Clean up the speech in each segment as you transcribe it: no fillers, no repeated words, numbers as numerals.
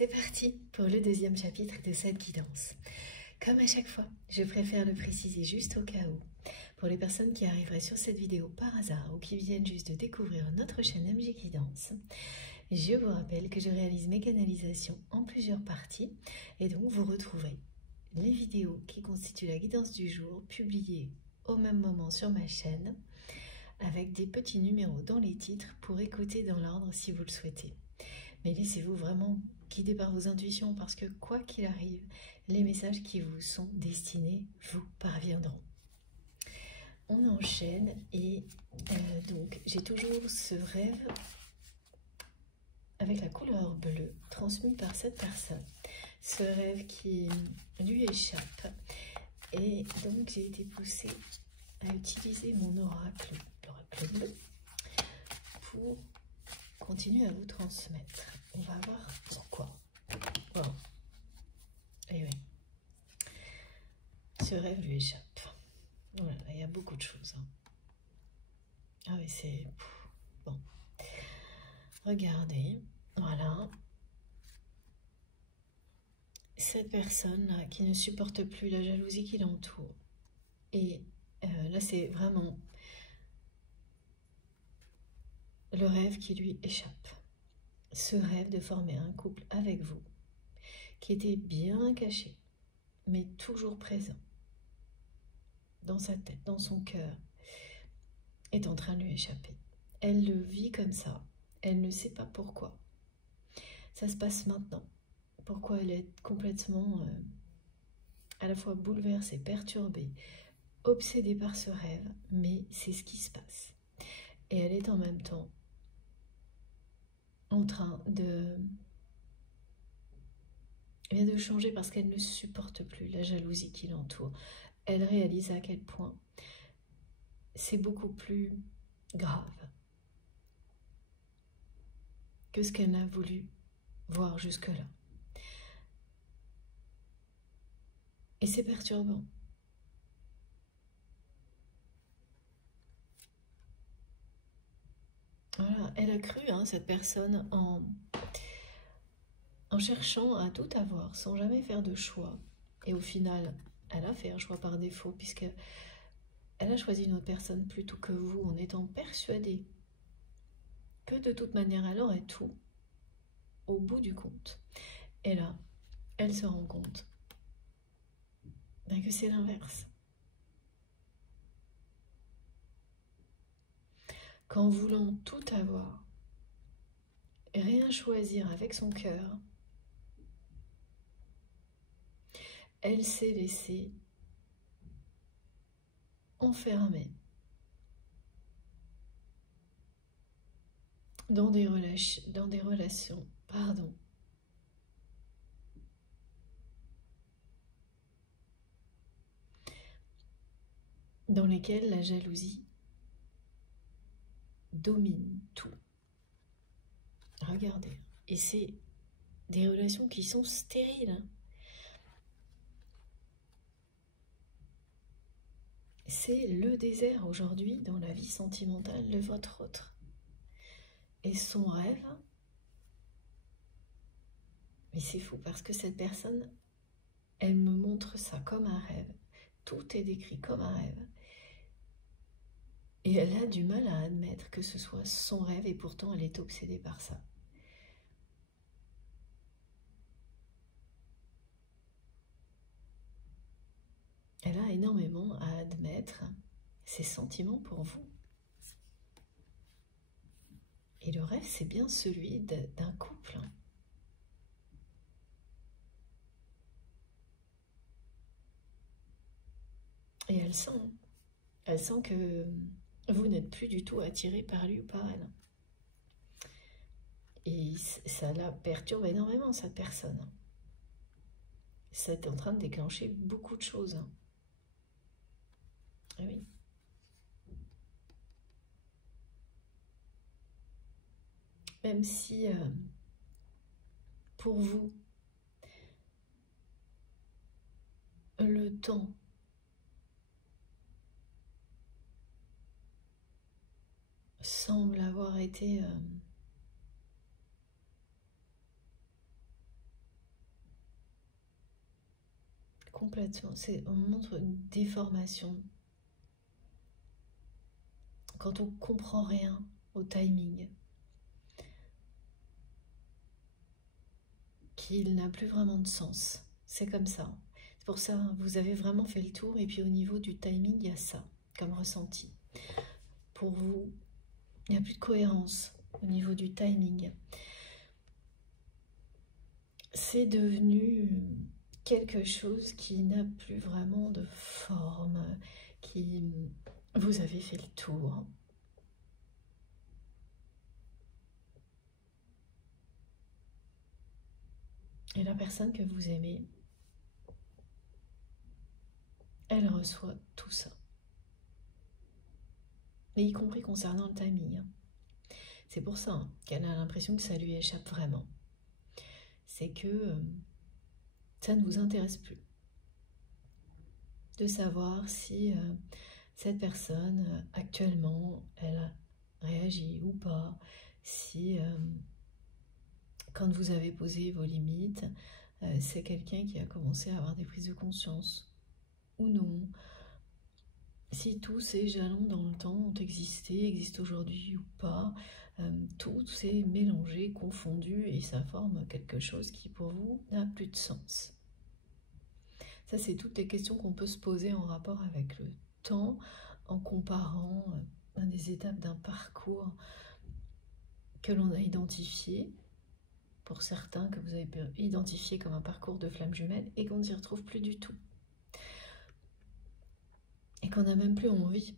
C'est parti pour le deuxième chapitre de cette guidance. Comme à chaque fois, je préfère le préciser juste au cas où. Pour les personnes qui arriveraient sur cette vidéo par hasard ou qui viennent juste de découvrir notre chaîne MG Guidance, je vous rappelle que je réalise mes canalisations en plusieurs parties et donc vous retrouverez les vidéos qui constituent la guidance du jour publiées au même moment sur ma chaîne avec des petits numéros dans les titres pour écouter dans l'ordre si vous le souhaitez. Mais laissez-vous vraiment guider par vos intuitions parce que quoi qu'il arrive, les messages qui vous sont destinés vous parviendront. On enchaîne et donc j'ai toujours ce rêve avec la couleur bleue transmis par cette personne. Ce rêve qui lui échappe et donc j'ai été poussée à utiliser mon oracle, l'oracle bleu, pour continuer à vous transmettre. On va voir pourquoi. Bon. Et oui. Ce rêve lui échappe. Voilà, il y a beaucoup de choses. Ah oui, c'est... Bon. Regardez. Voilà. Cette personne qui ne supporte plus la jalousie qui l'entoure. Et là, c'est vraiment le rêve qui lui échappe. Ce rêve de former un couple avec vous, qui était bien caché, mais toujours présent, dans sa tête, dans son cœur, est en train de lui échapper. Elle le vit comme ça, elle ne sait pas pourquoi. Ça se passe maintenant. Pourquoi elle est complètement à la fois bouleversée, perturbée, obsédée par ce rêve, mais c'est ce qui se passe. Et elle est en même temps en train de changer parce qu'elle ne supporte plus la jalousie qui l'entoure. Elle réalise à quel point c'est beaucoup plus grave que ce qu'elle n'a voulu voir jusque-là. Et c'est perturbant. Voilà, elle a cru, cette personne, en cherchant à tout avoir, sans jamais faire de choix. Et au final, elle a fait un choix par défaut, puisque elle a choisi une autre personne plutôt que vous, en étant persuadée que de toute manière, elle aurait tout au bout du compte. Et là, elle se rend compte que c'est l'inverse. Qu'en voulant tout avoir, rien choisir avec son cœur, elle s'est laissée enfermer dans des relations, dans lesquelles la jalousie domine tout. Regardez, et c'est des relations qui sont stériles. C'est le désert aujourd'hui dans la vie sentimentale de votre autre. Et son rêve, mais c'est fou parce que cette personne, elle me montre ça comme un rêve. Tout est décrit comme un rêve. Et elle a du mal à admettre que ce soit son rêve et pourtant elle est obsédée par ça. Elle a énormément à admettre ses sentiments pour vous. Et le rêve, c'est bien celui d'un couple. Et elle sent que vous n'êtes plus du tout attiré par lui ou par elle. Et ça la perturbe énormément, cette personne. C'est en train de déclencher beaucoup de choses. Ah oui. Même si, pour vous, le temps semble avoir été complètement, on montre une déformation. Quand on comprend rien au timing, qu'il n'a plus vraiment de sens. C'est comme ça. C'est pour ça, vous avez vraiment fait le tour. Et puis au niveau du timing, il y a ça comme ressenti. Pour vous, il n'y a plus de cohérence au niveau du timing. C'est devenu quelque chose qui n'a plus vraiment de forme, qui vous avez fait le tour. Et la personne que vous aimez, elle reçoit tout ça. Et y compris concernant le timing. C'est pour ça qu'elle a l'impression que ça lui échappe vraiment. C'est que ça ne vous intéresse plus de savoir si cette personne, actuellement, elle a réagi ou pas, si quand vous avez posé vos limites, c'est quelqu'un qui a commencé à avoir des prises de conscience ou non, si tous ces jalons dans le temps ont existé, existent aujourd'hui ou pas, tout s'est mélangé, confondu et ça forme quelque chose qui pour vous n'a plus de sens. Ça, c'est toutes les questions qu'on peut se poser en rapport avec le temps, en comparant des étapes d'un parcours que l'on a identifié, pour certains que vous avez identifié comme un parcours de flamme jumelle et qu'on ne s'y retrouve plus du tout. Et qu'on n'a même plus envie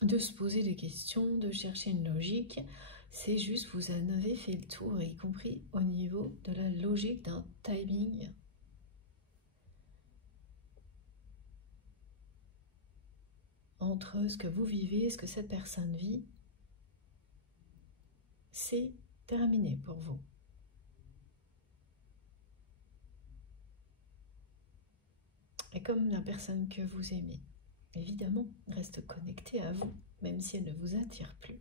de se poser des questions, de chercher une logique. C'est juste, vous en avez fait le tour, y compris au niveau de la logique d'un timing. Entre ce que vous vivez et ce que cette personne vit, c'est terminé pour vous. Et comme la personne que vous aimez, évidemment, reste connectée à vous, même si elle ne vous attire plus,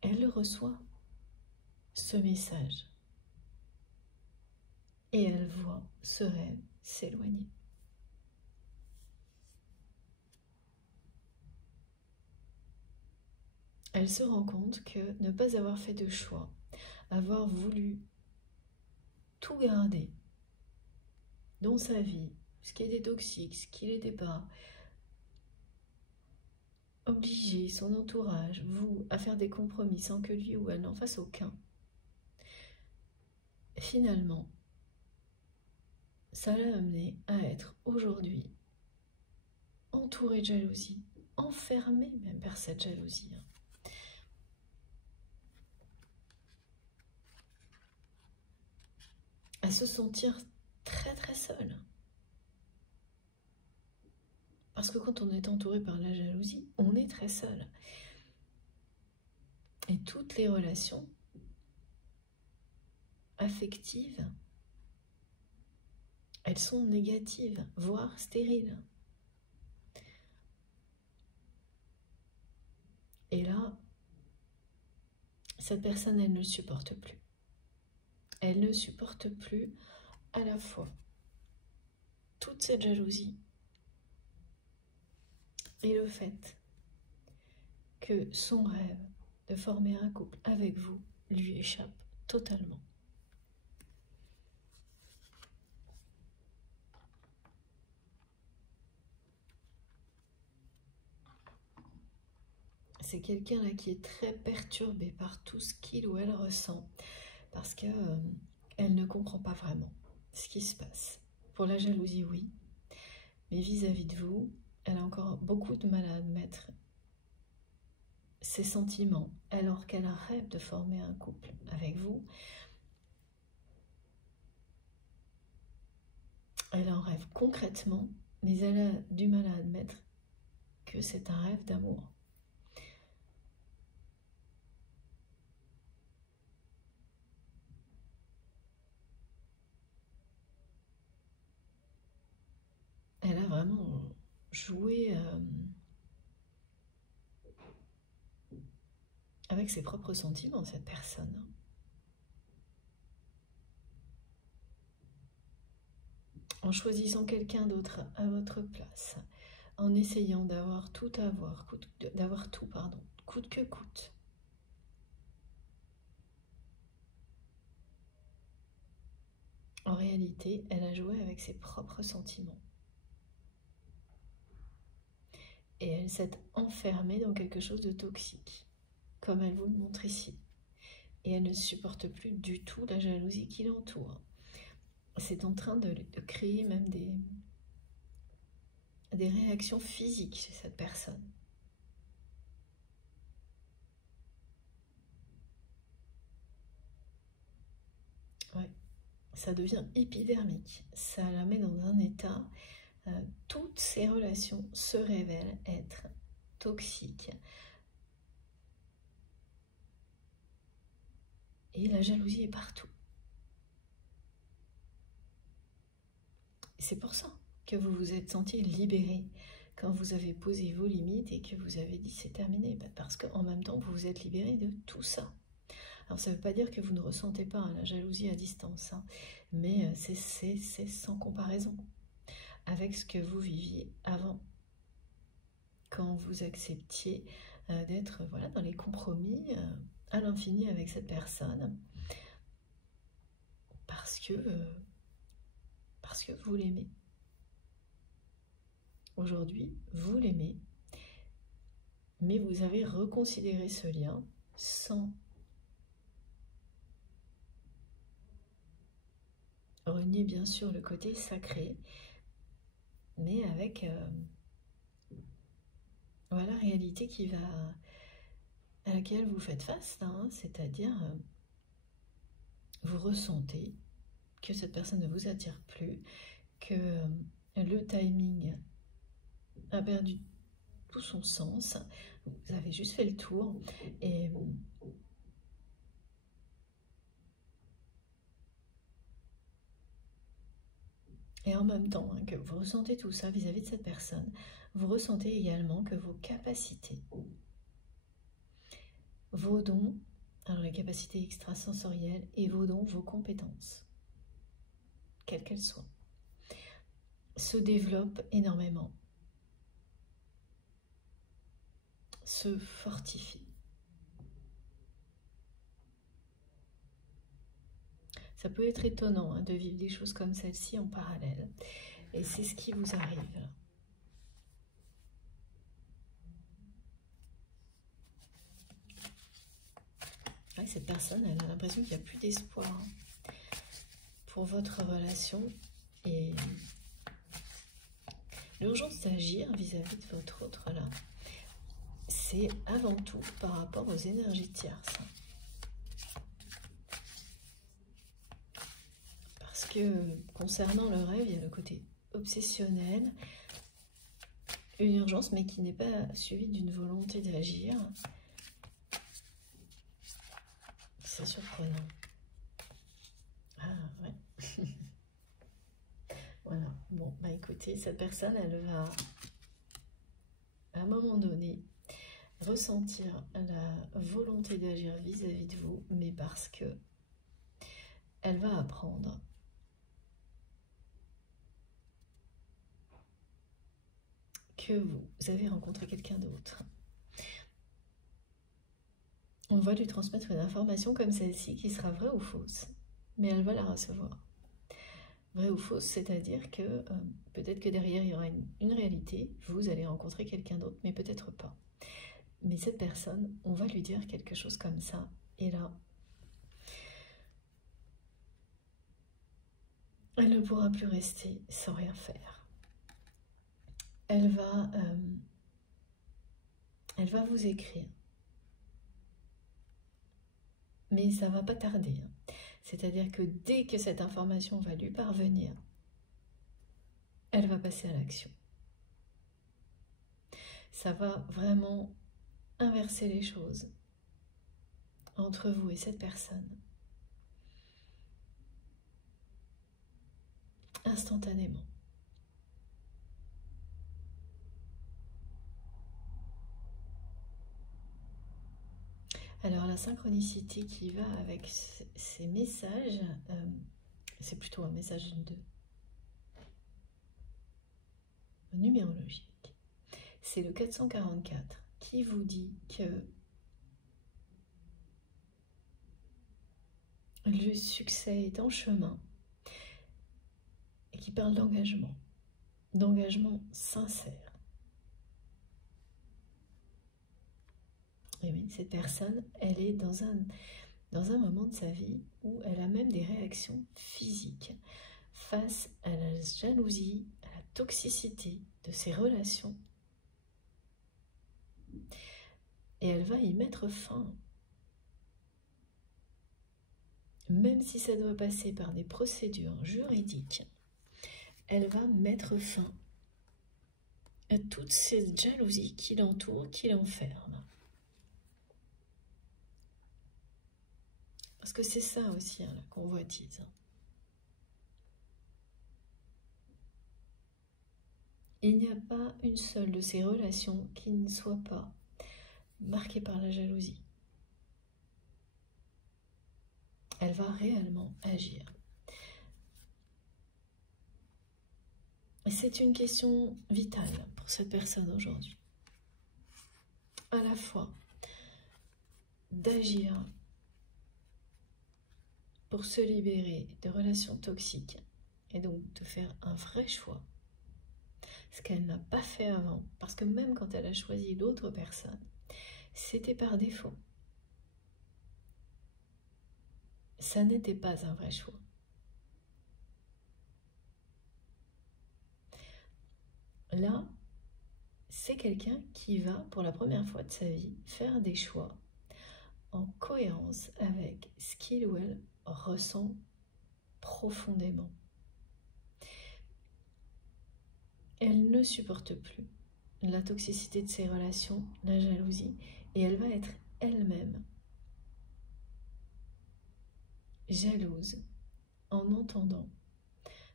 elle reçoit ce message et elle voit ce rêve s'éloigner. Elle se rend compte que ne pas avoir fait de choix, avoir voulu tout garder dans sa vie, ce qui était toxique, ce qui n'était pas, obliger son entourage, vous, à faire des compromis sans que lui ou elle n'en fasse aucun, finalement, ça l'a amené à être aujourd'hui entouré de jalousie, enfermé même par cette jalousie. À se sentir très très seul. Parce que quand on est entouré par la jalousie, on est très seul. Et toutes les relations affectives, elles sont négatives, voire stériles. Et là, cette personne, elle ne le supporte plus. Elle ne supporte plus à la fois toute cette jalousie et le fait que son rêve de former un couple avec vous lui échappe totalement. C'est quelqu'un là qui est très perturbé par tout ce qu'il ou elle ressent parce que elle ne comprend pas vraiment ce qui se passe. Pour la jalousie, oui, mais vis-à-vis de vous, elle a encore beaucoup de mal à admettre ses sentiments, alors qu'elle rêve de former un couple avec vous. Elle en rêve concrètement, mais elle a du mal à admettre que c'est un rêve d'amour. Elle a vraiment joué avec ses propres sentiments, cette personne. en choisissant quelqu'un d'autre à votre place, en essayant d'avoir tout, coûte que coûte. En réalité, elle a joué avec ses propres sentiments. Et elle s'est enfermée dans quelque chose de toxique, comme elle vous le montre ici. Et elle ne supporte plus du tout la jalousie qui l'entoure. C'est en train de créer même des réactions physiques chez cette personne. Ouais, ça devient épidermique. Ça la met dans un état... toutes ces relations se révèlent être toxiques. Et la jalousie est partout. C'est pour ça que vous vous êtes senti libéré quand vous avez posé vos limites et que vous avez dit c'est terminé. Parce qu'en même temps, vous vous êtes libéré de tout ça. Alors ça ne veut pas dire que vous ne ressentez pas la jalousie à distance, hein, mais c'est sans comparaison avec ce que vous viviez avant. Quand vous acceptiez d'être voilà, dans les compromis à l'infini avec cette personne, parce que vous l'aimez. Aujourd'hui, vous l'aimez, mais vous avez reconsidéré ce lien sans renier bien sûr le côté sacré, mais avec voilà, la réalité à laquelle vous faites face, hein, c'est-à-dire vous ressentez que cette personne ne vous attire plus, que le timing a perdu tout son sens, vous avez juste fait le tour et en même temps que vous ressentez tout ça vis-à-vis de cette personne, vous ressentez également que vos capacités, vos dons, alors les capacités extrasensorielles et vos dons, vos compétences, quelles qu'elles soient, se développent énormément, se fortifient. Ça peut être étonnant hein, de vivre des choses comme celle-ci en parallèle. Et c'est ce qui vous arrive. Ouais, cette personne, elle a l'impression qu'il n'y a plus d'espoir hein, pour votre relation. Et l'urgence d'agir vis-à-vis de votre autre là, c'est avant tout par rapport aux énergies tierces. Parce que concernant le rêve, il y a le côté obsessionnel, une urgence, mais qui n'est pas suivie d'une volonté d'agir. C'est surprenant. Ah ouais. Voilà. Bon, bah écoutez, cette personne, elle va, à un moment donné, ressentir la volonté d'agir vis-à-vis de vous, mais parce que elle va apprendre que vous avez rencontré quelqu'un d'autre. On va lui transmettre une information comme celle-ci qui sera vraie ou fausse, mais elle va la recevoir. Vraie ou fausse, c'est-à-dire que peut-être que derrière il y aura une réalité, vous allez rencontrer quelqu'un d'autre, mais peut-être pas. Mais cette personne, on va lui dire quelque chose comme ça, et là, elle ne pourra plus rester sans rien faire. Elle va vous écrire. Mais ça ne va pas tarder. C'est-à-dire que dès que cette information va lui parvenir, elle va passer à l'action. Ça va vraiment inverser les choses entre vous et cette personne. Instantanément. Alors la synchronicité qui va avec ces messages, c'est plutôt un message numérologique, c'est le 444 qui vous dit que le succès est en chemin et qui parle d'engagement sincère. Et oui, cette personne, elle est dans un moment de sa vie où elle a même des réactions physiques face à la jalousie, à la toxicité de ses relations. Et elle va y mettre fin. Même si ça doit passer par des procédures juridiques, elle va mettre fin à toute cette jalousie qui l'entoure, qui l'enferme. Parce que c'est ça aussi, hein, la convoitise. Il n'y a pas une seule de ces relations qui ne soit pas marquée par la jalousie. Elle va réellement agir. Et c'est une question vitale pour cette personne aujourd'hui. À la fois d'agir pour se libérer de relations toxiques et donc de faire un vrai choix, ce qu'elle n'a pas fait avant, parce que même quand elle a choisi l'autre personne, c'était par défaut. Ça n'était pas un vrai choix. Là, c'est quelqu'un qui va, pour la première fois de sa vie, faire des choix en cohérence avec ce qu'il ou elle ressent profondément. Elle ne supporte plus la toxicité de ses relations, la jalousie, et elle va être elle-même jalouse en entendant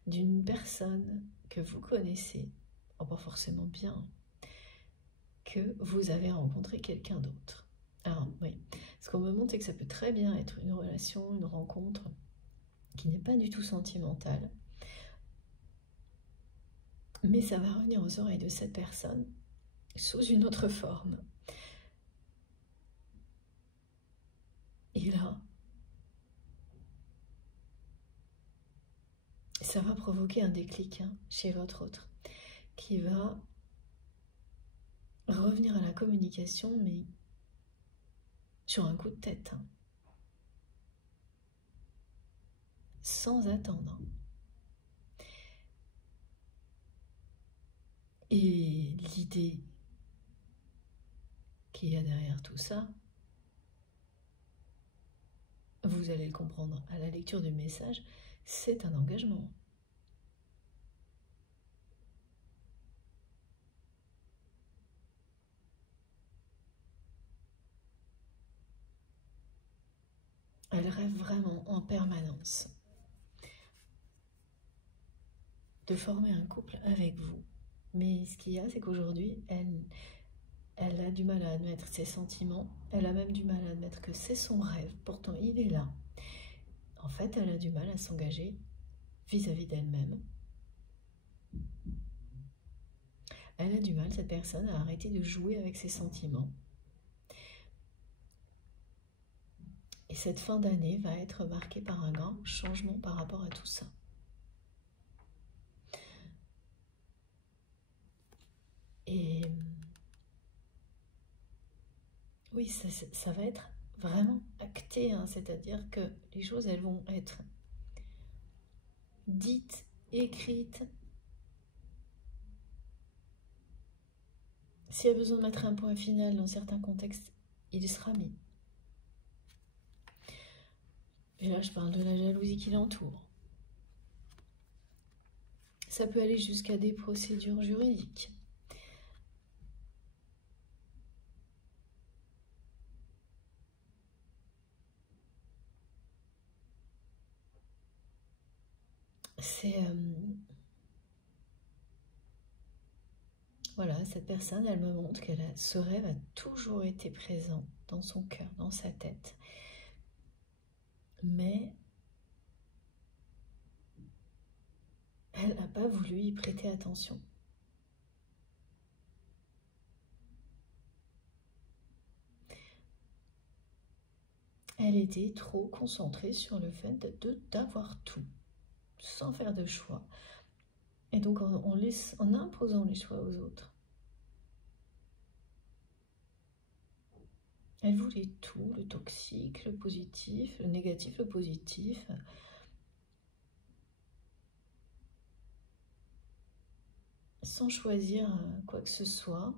d'une personne que vous connaissez, pas forcément bien, que vous avez rencontré quelqu'un d'autre. Alors oui, ce qu'on me montre, c'est que ça peut très bien être une relation, une rencontre qui n'est pas du tout sentimentale, mais ça va revenir aux oreilles de cette personne sous une autre forme. Et là, ça va provoquer un déclic chez votre autre, qui va revenir à la communication, mais sur un coup de tête, sans attendre. Et l'idée qu'il y a derrière tout ça, vous allez le comprendre à la lecture du message, c'est un engagement. Elle rêve vraiment en permanence de former un couple avec vous. Mais ce qu'il y a, c'est qu'aujourd'hui, elle a du mal à admettre ses sentiments. Elle a même du mal à admettre que c'est son rêve. Pourtant, il est là. En fait, elle a du mal à s'engager vis-à-vis d'elle-même. Elle a du mal, cette personne, à arrêter de jouer avec ses sentiments. Et cette fin d'année va être marquée par un grand changement par rapport à tout ça. Et oui, ça va être vraiment acté, c'est-à-dire que les choses, elles vont être dites, écrites. S'il y a besoin de mettre un point final dans certains contextes, il sera mis. Et là, je parle de la jalousie qui l'entoure. Ça peut aller jusqu'à des procédures juridiques. C'est... Voilà, cette personne, elle me montre que ce rêve a toujours été présent dans son cœur, dans sa tête. Mais elle n'a pas voulu y prêter attention. Elle était trop concentrée sur le fait d'avoir tout, sans faire de choix. Et donc en imposant les choix aux autres. Elle voulait tout, le toxique, le positif, le négatif, le positif. Sans choisir quoi que ce soit.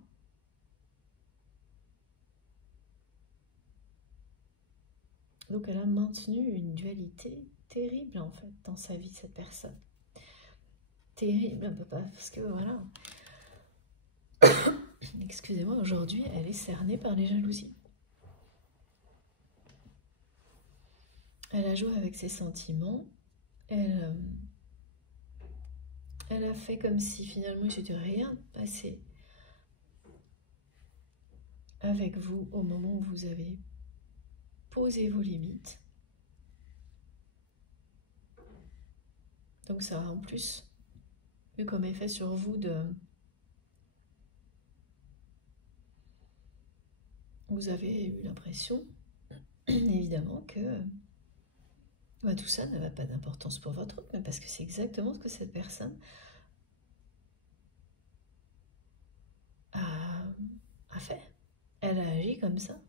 Donc elle a maintenu une dualité terrible en fait dans sa vie, cette personne. Terrible, parce que voilà. Excusez-moi, aujourd'hui elle est cernée par les jalousies. Elle a joué avec ses sentiments. Elle a fait comme si finalement il s'était rien passé avec vous au moment où vous avez posé vos limites. Donc ça a en plus eu comme effet sur vous vous avez eu l'impression, évidemment, que tout ça n'avait pas d'importance pour votre autre, mais parce que c'est exactement ce que cette personne a fait. Elle a agi comme ça.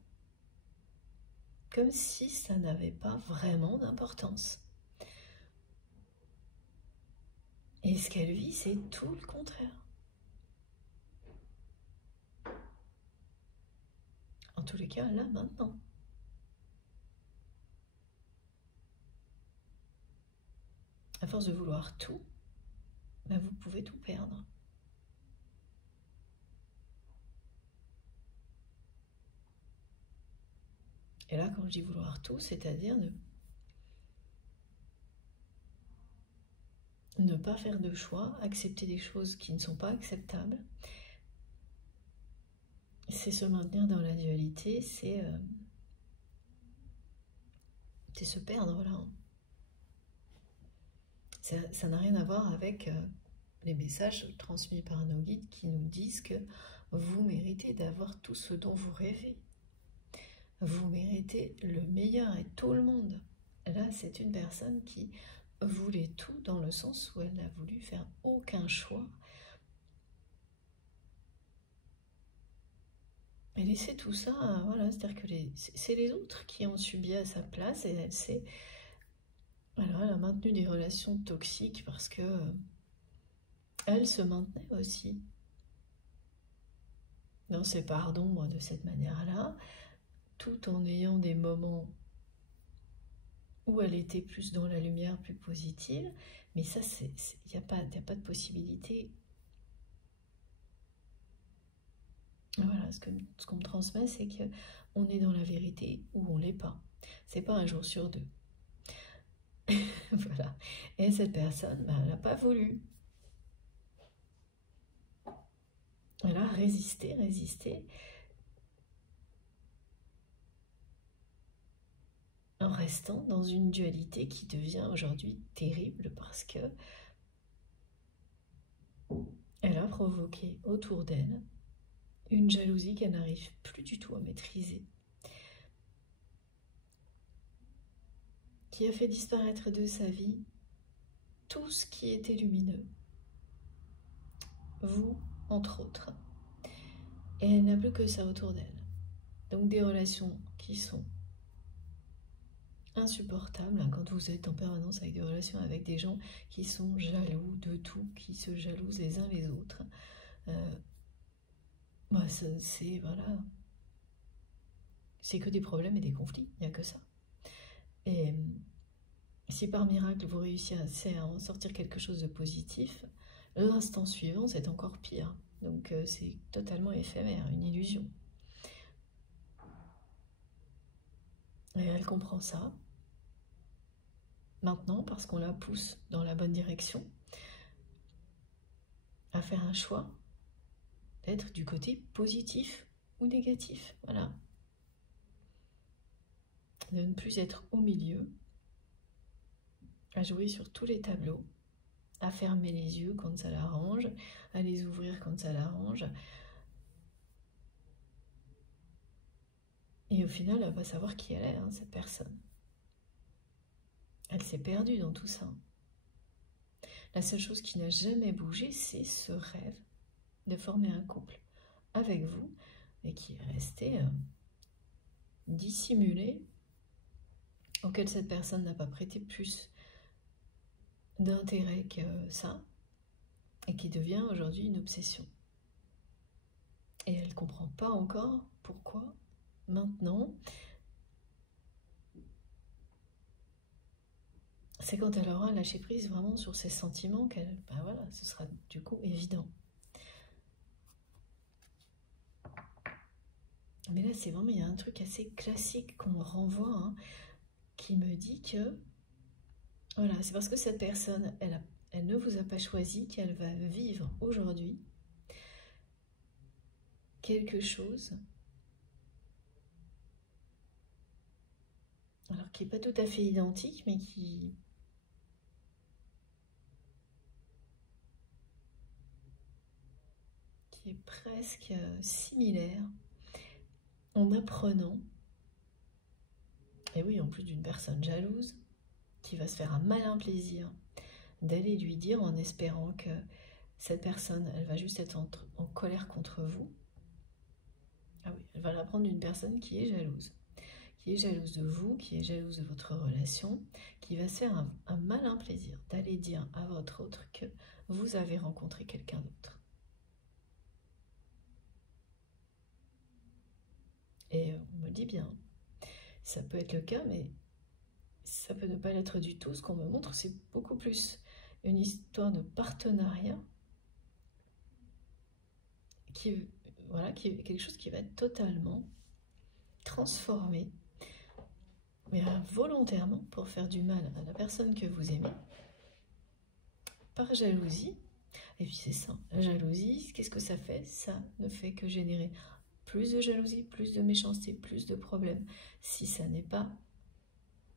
Comme si ça n'avait pas vraiment d'importance. Et ce qu'elle vit, c'est tout le contraire. En tous les cas, là, maintenant. À force de vouloir tout, vous pouvez tout perdre. Et là, quand je dis vouloir tout, c'est-à-dire ne pas faire de choix, accepter des choses qui ne sont pas acceptables. C'est se maintenir dans la dualité, c'est se perdre là. Ça n'a rien à voir avec les messages transmis par nos guides qui nous disent que vous méritez d'avoir tout ce dont vous rêvez. Vous méritez le meilleur et tout le monde. Là, c'est une personne qui voulait tout dans le sens où elle n'a voulu faire aucun choix. Et laisser tout ça, voilà, c'est-à-dire que c'est les autres qui ont subi à sa place et elle a maintenu des relations toxiques parce que elle se maintenait aussi dans ses pardons de cette manière-là, tout en ayant des moments où elle était plus dans la lumière, plus positive. Mais ça, il n'y a pas de possibilité. Voilà, ce qu'on me transmet, c'est qu'on est dans la vérité ou on ne l'est pas. C'est pas un jour sur deux. Voilà. Et cette personne, elle n'a pas voulu. Elle a résisté. En restant dans une dualité qui devient aujourd'hui terrible parce que elle a provoqué autour d'elle une jalousie qu'elle n'arrive plus du tout à maîtriser, qui a fait disparaître de sa vie tout ce qui était lumineux, vous entre autres, et elle n'a plus que ça autour d'elle. Donc des relations qui sont insupportable quand vous êtes en permanence avec des relations avec des gens qui sont jaloux de tout, qui se jalousent les uns les autres. C'est voilà, c'est que des problèmes et des conflits, il n'y a que ça. Et si par miracle vous réussissez à en sortir quelque chose de positif, l'instant suivant c'est encore pire. Donc c'est totalement éphémère, une illusion. Et elle comprend ça. Maintenant, parce qu'on la pousse dans la bonne direction, à faire un choix, d'être du côté positif ou négatif, voilà. De ne plus être au milieu, à jouer sur tous les tableaux, à fermer les yeux quand ça l'arrange, à les ouvrir quand ça l'arrange. Et au final, elle va savoir qui elle est, hein, cette personne. Elle s'est perdue dans tout ça. La seule chose qui n'a jamais bougé, c'est ce rêve de former un couple avec vous, et qui est resté dissimulé, auquel cette personne n'a pas prêté plus d'intérêt que ça, et qui devient aujourd'hui une obsession. Et elle ne comprend pas encore pourquoi, maintenant, c'est quand elle aura lâché prise vraiment sur ses sentiments qu'elle, ben voilà, ce sera du coup évident. Mais là, c'est vraiment, il y a un truc assez classique qu'on me renvoie, hein, qui me dit que, voilà, c'est parce que cette personne, elle ne vous a pas choisi qu'elle va vivre aujourd'hui quelque chose, alors qui n'est pas tout à fait identique, mais qui est presque similaire, en apprenant, et oui, en plus d'une personne jalouse, qui va se faire un malin plaisir d'aller lui dire en espérant que cette personne, elle va juste être en colère contre vous. Ah oui, elle va l'apprendre d'une personne qui est jalouse de vous, qui est jalouse de votre relation, qui va se faire un malin plaisir d'aller dire à votre autre que vous avez rencontré quelqu'un d'autre. Et on me dit bien, ça peut être le cas, mais ça peut ne pas l'être du tout. Ce qu'on me montre, c'est beaucoup plus une histoire de partenariat qui est quelque chose qui va être totalement transformé, mais volontairement pour faire du mal à la personne que vous aimez, par jalousie. Et puis c'est ça, la jalousie, qu'est-ce que ça fait? Ça ne fait que générer plus de jalousie, plus de méchanceté, plus de problèmes, si ça n'est pas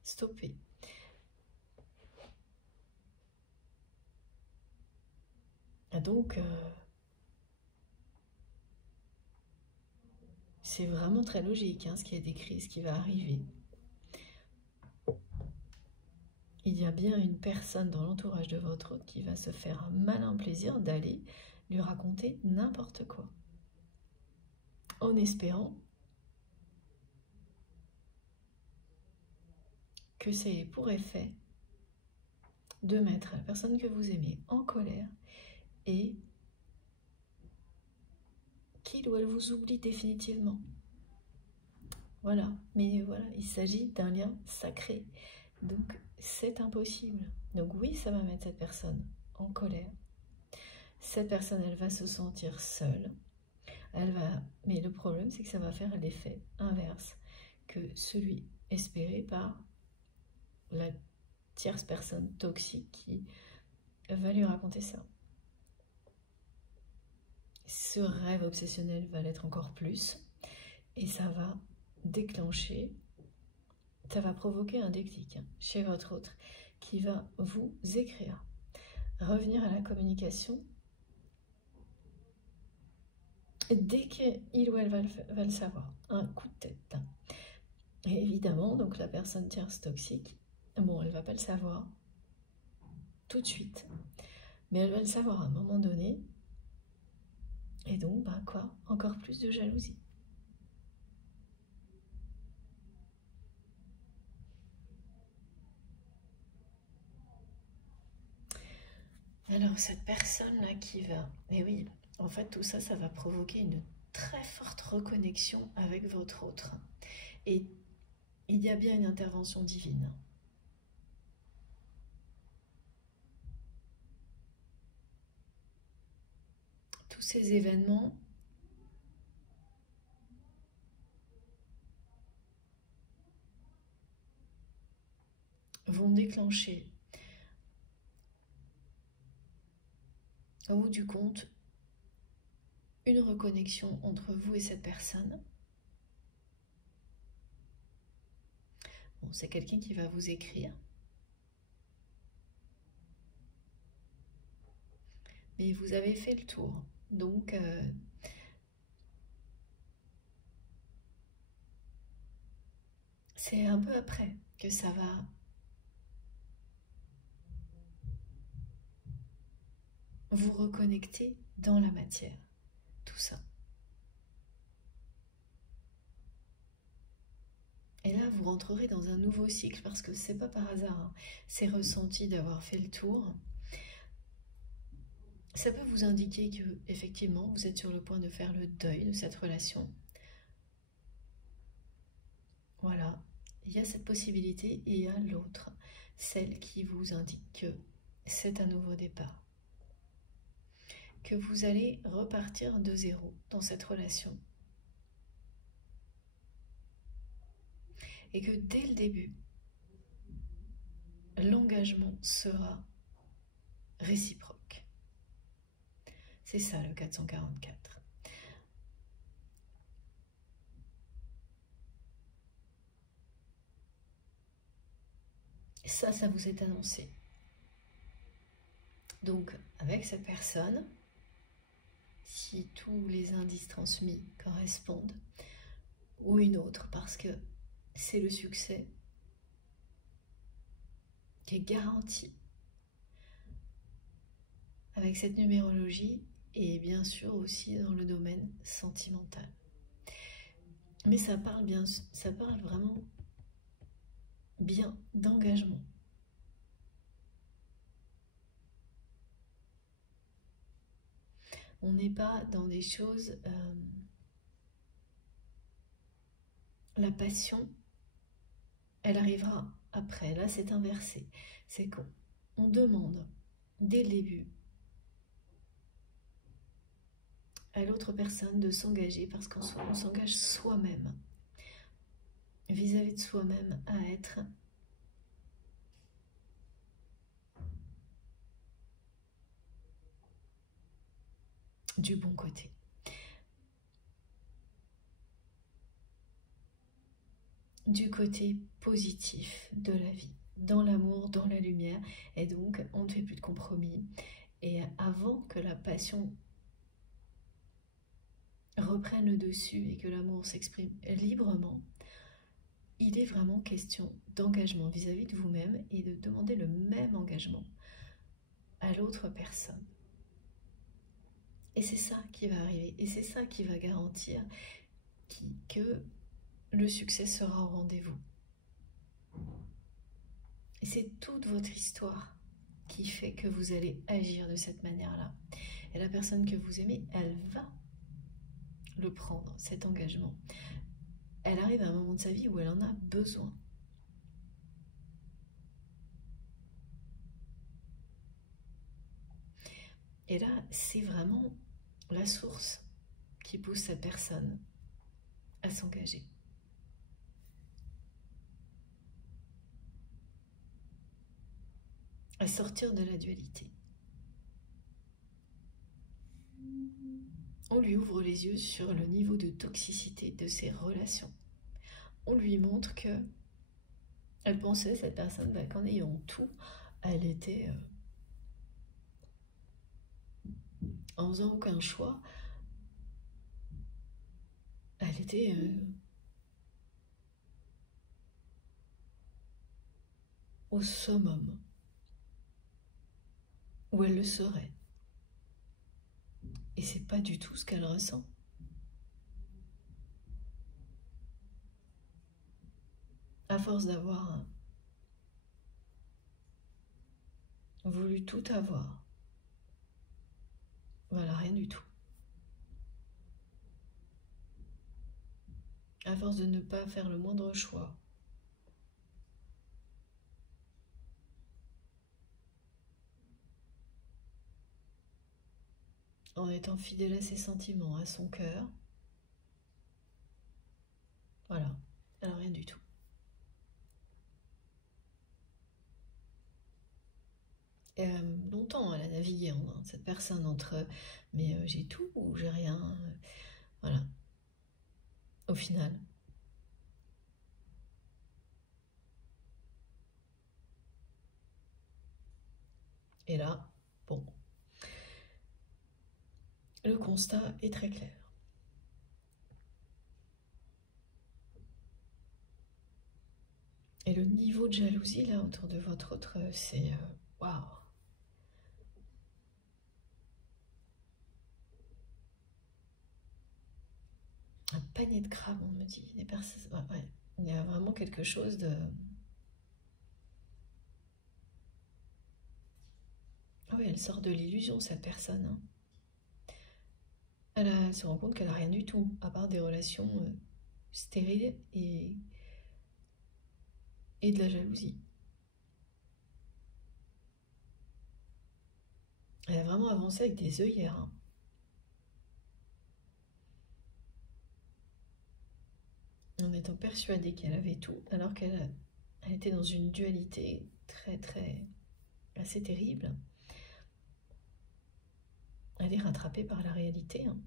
stoppé. Donc, c'est vraiment très logique, hein, ce qui est décrit, ce qui va arriver. Il y a bien une personne dans l'entourage de votre autre qui va se faire un malin plaisir d'aller lui raconter n'importe quoi, en espérant que ça ait pour effet de mettre la personne que vous aimez en colère et qu'il ou elle vous oublie définitivement. Voilà, mais voilà, il s'agit d'un lien sacré, donc c'est impossible. Donc oui, ça va mettre cette personne en colère. Cette personne, elle va se sentir seule. Mais le problème, c'est que ça va faire l'effet inverse que celui espéré par la tierce personne toxique qui va lui raconter ça. Ce rêve obsessionnel va l'être encore plus, et ça va déclencher, ça va provoquer un déclic chez votre autre qui va vous écrire, revenir à la communication dès qu'il ou elle va le savoir, un coup de tête. Et évidemment, donc la personne tierce toxique, bon, elle va pas le savoir tout de suite, mais elle va le savoir à un moment donné, et donc, bah quoi, encore plus de jalousie. Alors, cette personne-là qui va, et oui, en fait, tout ça, ça va provoquer une très forte reconnexion avec votre autre. Et il y a bien une intervention divine. Tous ces événements vont déclencher, au bout du compte, une reconnexion entre vous et cette personne. Bon, c'est quelqu'un qui va vous écrire. Mais vous avez fait le tour. Donc, c'est un peu après que ça va vous reconnecter dans la matière, tout ça. Et là, vous rentrerez dans un nouveau cycle parce que c'est pas par hasard, hein. C'est ressenti d'avoir fait le tour. Ça peut vous indiquer que, effectivement, vous êtes sur le point de faire le deuil de cette relation. Voilà, il y a cette possibilité et il y a l'autre, celle qui vous indique que c'est un nouveau départ. Que vous allez repartir de zéro dans cette relation. Et que dès le début, l'engagement sera réciproque. C'est ça le 444. Ça vous est annoncé. Donc, avec cette personne, si tous les indices transmis correspondent, ou une autre, parce que c'est le succès qui est garanti avec cette numérologie et bien sûr aussi dans le domaine sentimental. Mais ça parle vraiment bien d'engagement. On n'est pas dans des choses... la passion, elle arrivera après. Là, c'est inversé. C'est qu'on demande dès le début à l'autre personne de s'engager parce qu'on s'engage soi-même, vis-à-vis de soi-même, à être du bon côté. Du côté positif de la vie, dans l'amour, dans la lumière, et donc on ne fait plus de compromis. Et avant que la passion reprenne le dessus et que l'amour s'exprime librement, il est vraiment question d'engagement vis-à-vis de vous-même et de demander le même engagement à l'autre personne. Et c'est ça qui va arriver, et c'est ça qui va garantir que le succès sera au rendez-vous. Et c'est toute votre histoire qui fait que vous allez agir de cette manière-là. Et la personne que vous aimez, elle va le prendre, cet engagement. Elle arrive à un moment de sa vie où elle en a besoin. Et là, c'est vraiment la source qui pousse cette personne à s'engager. À sortir de la dualité. On lui ouvre les yeux sur le niveau de toxicité de ses relations. On lui montre que elle pensait, cette personne, qu'en ayant tout, elle était, en faisant aucun choix, elle était au summum, où elle le serait. Et c'est pas du tout ce qu'elle ressent. À force d'avoir voulu tout avoir, voilà, rien du tout. À force de ne pas faire le moindre choix, en étant fidèle à ses sentiments, à son cœur, voilà, alors rien du tout. Et, longtemps, elle a navigué, cette personne, entre mais j'ai tout ou j'ai rien, voilà. Au final, et là, bon, le constat est très clair. Et le niveau de jalousie là autour de votre autre, c'est waouh. Un panier de crabes, on me dit. Des personnes, ouais. Il y a vraiment quelque chose de... Ah oui, elle sort de l'illusion, cette personne. Hein. Elle se rend compte qu'elle n'a rien du tout, à part des relations stériles et de la jalousie. Elle a vraiment avancé avec des œillères. Hein. En étant persuadée qu'elle avait tout, alors qu'elle était dans une dualité assez terrible. Elle est rattrapée par la réalité. Hein.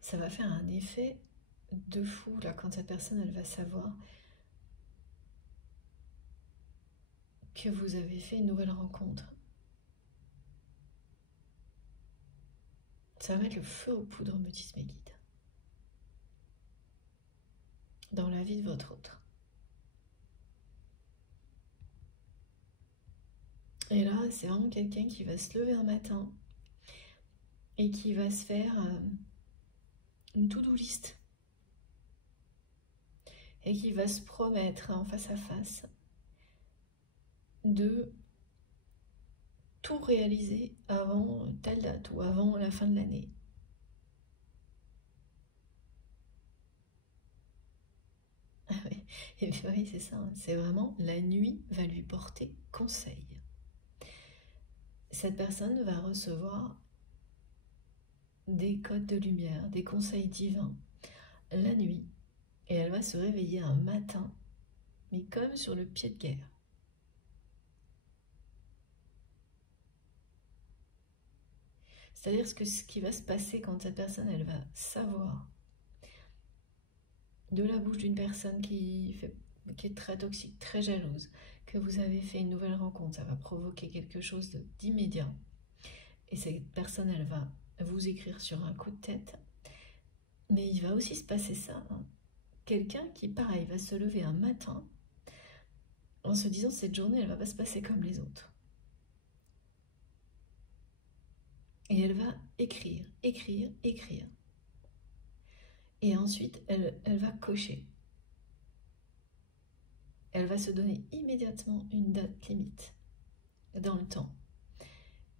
Ça va faire un effet de fou là quand cette personne elle va savoir que vous avez fait une nouvelle rencontre. Ça va mettre le feu aux poudres, me disent mes guides. Dans la vie de votre autre. Et là, c'est vraiment quelqu'un qui va se lever un matin et qui va se faire une to-do list. Et qui va se promettre en face à face de tout réaliser avant telle date ou avant la fin de l'année. Ah oui, et puis oui, c'est ça, c'est vraiment la nuit va lui porter conseil. Cette personne va recevoir des codes de lumière, des conseils divins la nuit, et elle va se réveiller un matin, mais comme sur le pied de guerre. C'est-à-dire ce qui va se passer quand cette personne, elle va savoir de la bouche d'une personne qui est très toxique, très jalouse, que vous avez fait une nouvelle rencontre, ça va provoquer quelque chose d'immédiat. Et cette personne, elle va vous écrire sur un coup de tête. Mais il va aussi se passer ça. Hein. Quelqu'un qui, pareil, va se lever un matin en se disant cette journée, elle ne va pas se passer comme les autres. Et elle va écrire, écrire, écrire. Et ensuite, elle va cocher. Elle va se donner immédiatement une date limite dans le temps.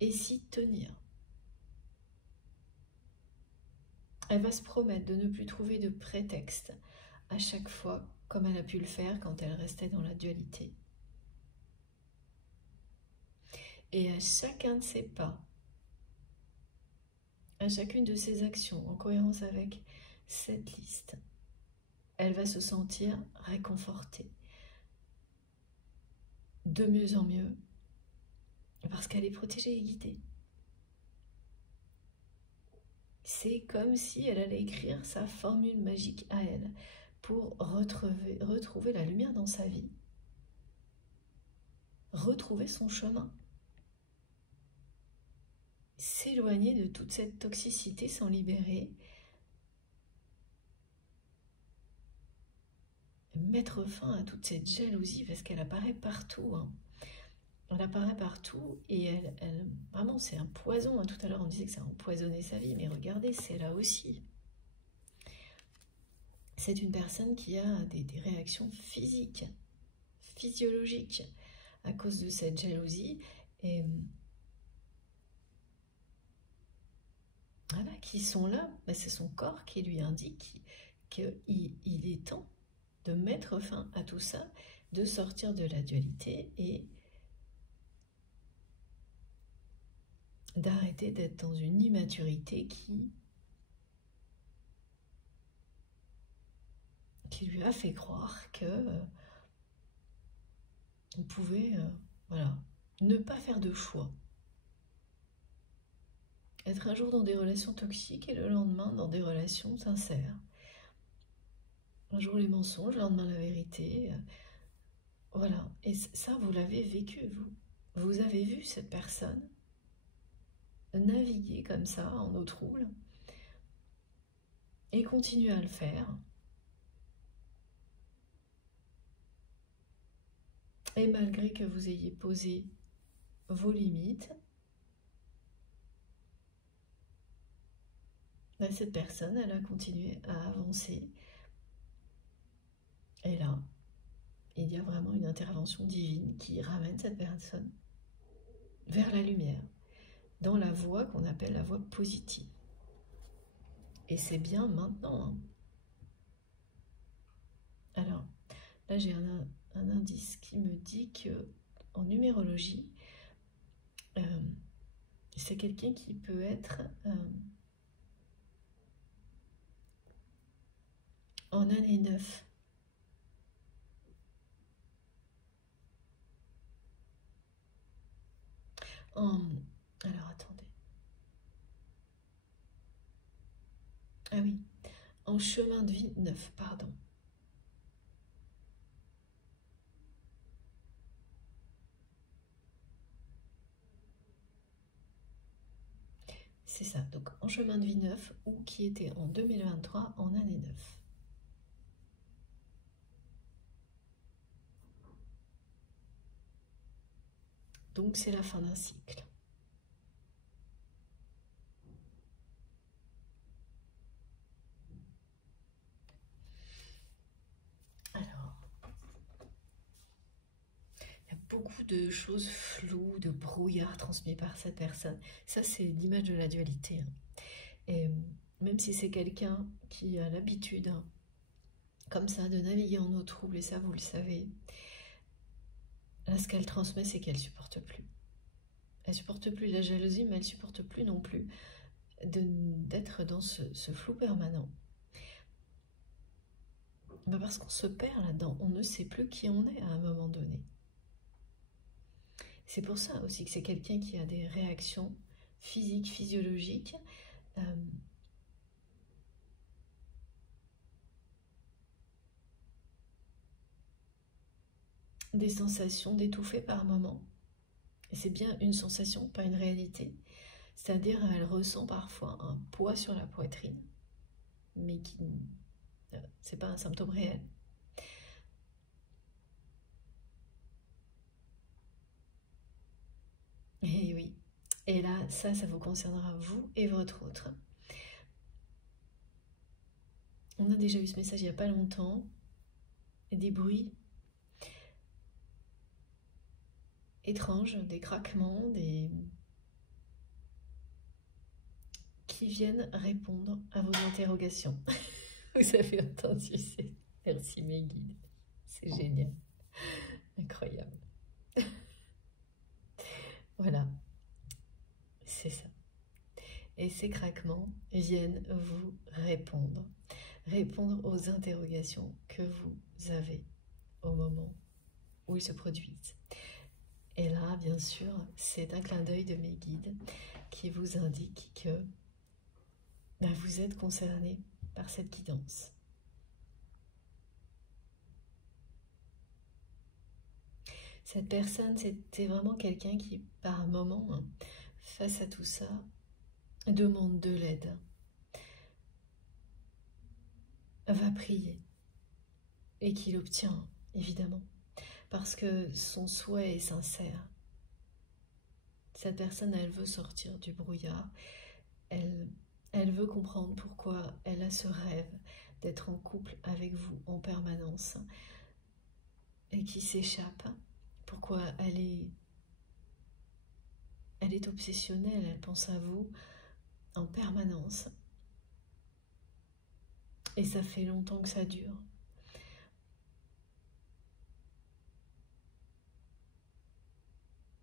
Et s'y tenir. Elle va se promettre de ne plus trouver de prétexte à chaque fois, comme elle a pu le faire quand elle restait dans la dualité. Et à chacun de ses pas, à chacune de ses actions, en cohérence avec cette liste, elle va se sentir réconfortée. De mieux en mieux, parce qu'elle est protégée et guidée. C'est comme si elle allait écrire sa formule magique à elle pour retrouver la lumière dans sa vie, retrouver son chemin, s'éloigner de toute cette toxicité, s'en libérer, mettre fin à toute cette jalousie parce qu'elle apparaît partout. Hein. Elle apparaît partout et vraiment c'est un poison. Hein. Tout à l'heure on disait que ça empoisonnait sa vie, mais regardez, c'est là aussi. C'est une personne qui a des réactions physiques, physiologiques à cause de cette jalousie et voilà, qui sont là. Ben, c'est son corps qui lui indique qu'il est temps de mettre fin à tout ça, de sortir de la dualité et d'arrêter d'être dans une immaturité qui lui a fait croire que on pouvait voilà, ne pas faire de choix. Être un jour dans des relations toxiques et le lendemain dans des relations sincères. Un jour les mensonges, le lendemain la vérité. Voilà, et ça, vous l'avez vécu, vous. Vous avez vu cette personne naviguer comme ça en eau trouble et continuer à le faire. Et malgré que vous ayez posé vos limites, ben cette personne, elle a continué à avancer. Et là, il y a vraiment une intervention divine qui ramène cette personne vers la lumière, dans la voie qu'on appelle la voie positive. Et c'est bien maintenant. Hein. Alors, là j'ai un indice qui me dit que en numérologie, c'est quelqu'un qui peut être en année 9. Alors attendez. Ah oui, en chemin de vie 9, pardon. C'est ça, donc en chemin de vie 9 ou qui était en 2023 en année 9. Donc c'est la fin d'un cycle. Alors, il y a beaucoup de choses floues, de brouillard transmis par cette personne. Ça, c'est l'image de la dualité. Hein. Et même si c'est quelqu'un qui a l'habitude, hein, comme ça, de naviguer en eau trouble, et ça, vous le savez, là, ce qu'elle transmet, c'est qu'elle supporte plus. Elle supporte plus la jalousie, mais elle supporte plus non plus d'être dans ce flou permanent. Ben parce qu'on se perd là-dedans, on ne sait plus qui on est à un moment donné. C'est pour ça aussi que c'est quelqu'un qui a des réactions physiques, physiologiques, des sensations d'étouffer par moment. Et c'est bien une sensation, pas une réalité. C'est-à-dire, elle ressent parfois un poids sur la poitrine, mais qui c'est pas un symptôme réel. Et oui. Et là, ça vous concernera vous et votre autre. On a déjà eu ce message il n'y a pas longtemps. Des bruits étranges, des craquements, qui viennent répondre à vos interrogations. Vous avez entendu, merci mes guides. C'est génial. Incroyable. Voilà. C'est ça. Et ces craquements viennent vous répondre. Répondre aux interrogations que vous avez au moment où ils se produisent. Et là, bien sûr, c'est un clin d'œil de mes guides qui vous indique que vous êtes concerné par cette guidance. Cette personne, c'était vraiment quelqu'un qui, par moment, hein, face à tout ça, demande de l'aide, va prier, et qu'il obtient, évidemment, parce que son souhait est sincère. Cette personne, elle veut sortir du brouillard, elle veut comprendre pourquoi elle a ce rêve d'être en couple avec vous en permanence et qui s'échappe, pourquoi elle est obsessionnelle, elle pense à vous en permanence. Et ça fait longtemps que ça dure.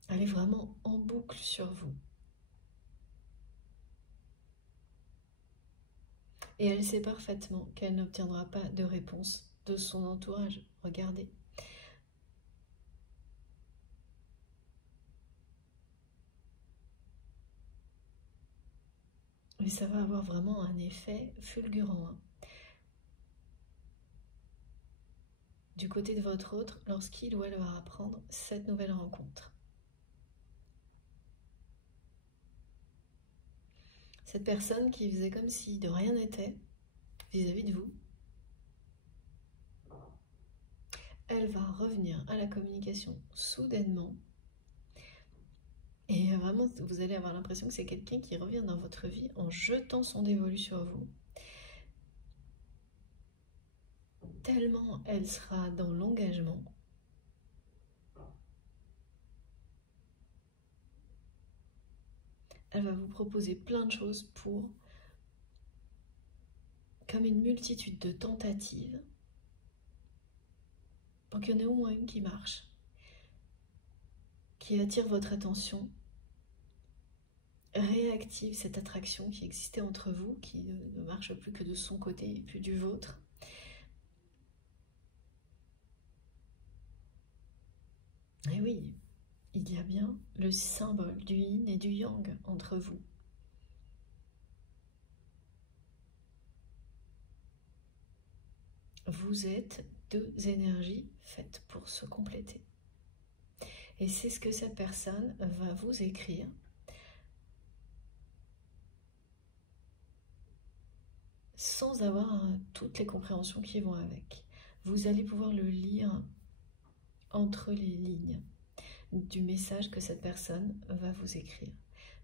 Elle est vraiment en boucle sur vous. Et elle sait parfaitement qu'elle n'obtiendra pas de réponse de son entourage. Regardez. Mais ça va avoir vraiment un effet fulgurant. Hein. du côté de votre autre lorsqu'il ou elle va apprendre cette nouvelle rencontre. Cette personne qui faisait comme si de rien n'était vis-à-vis de vous, elle va revenir à la communication soudainement. Et vraiment, vous allez avoir l'impression que c'est quelqu'un qui revient dans votre vie en jetant son dévolu sur vous. Tellement elle sera dans l'engagement. Elle va vous proposer plein de choses pour, comme une multitude de tentatives, pour qu'il y en ait au moins une qui marche, qui attire votre attention, réactive cette attraction qui existait entre vous, qui ne marche plus que de son côté et plus du vôtre. Et oui, il y a bien le symbole du yin et du yang entre vous. Vous êtes deux énergies faites pour se compléter. Et c'est ce que cette personne va vous écrire sans avoir toutes les compréhensions qui vont avec. Vous allez pouvoir le lire entre les lignes du message que cette personne va vous écrire.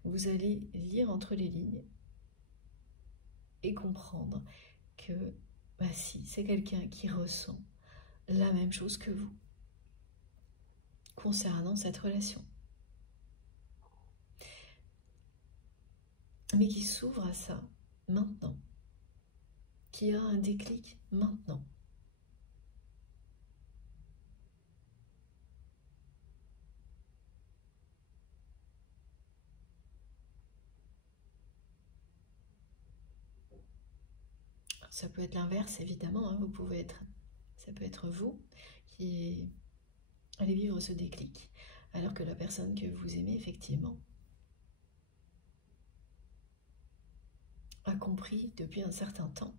Vous allez lire entre les lignes et comprendre que si, c'est quelqu'un qui ressent la même chose que vous concernant cette relation, mais qui s'ouvre à ça maintenant, qui a un déclic maintenant. Ça peut être l'inverse, évidemment, hein, ça peut être vous qui allez vivre ce déclic, alors que la personne que vous aimez, effectivement, a compris depuis un certain temps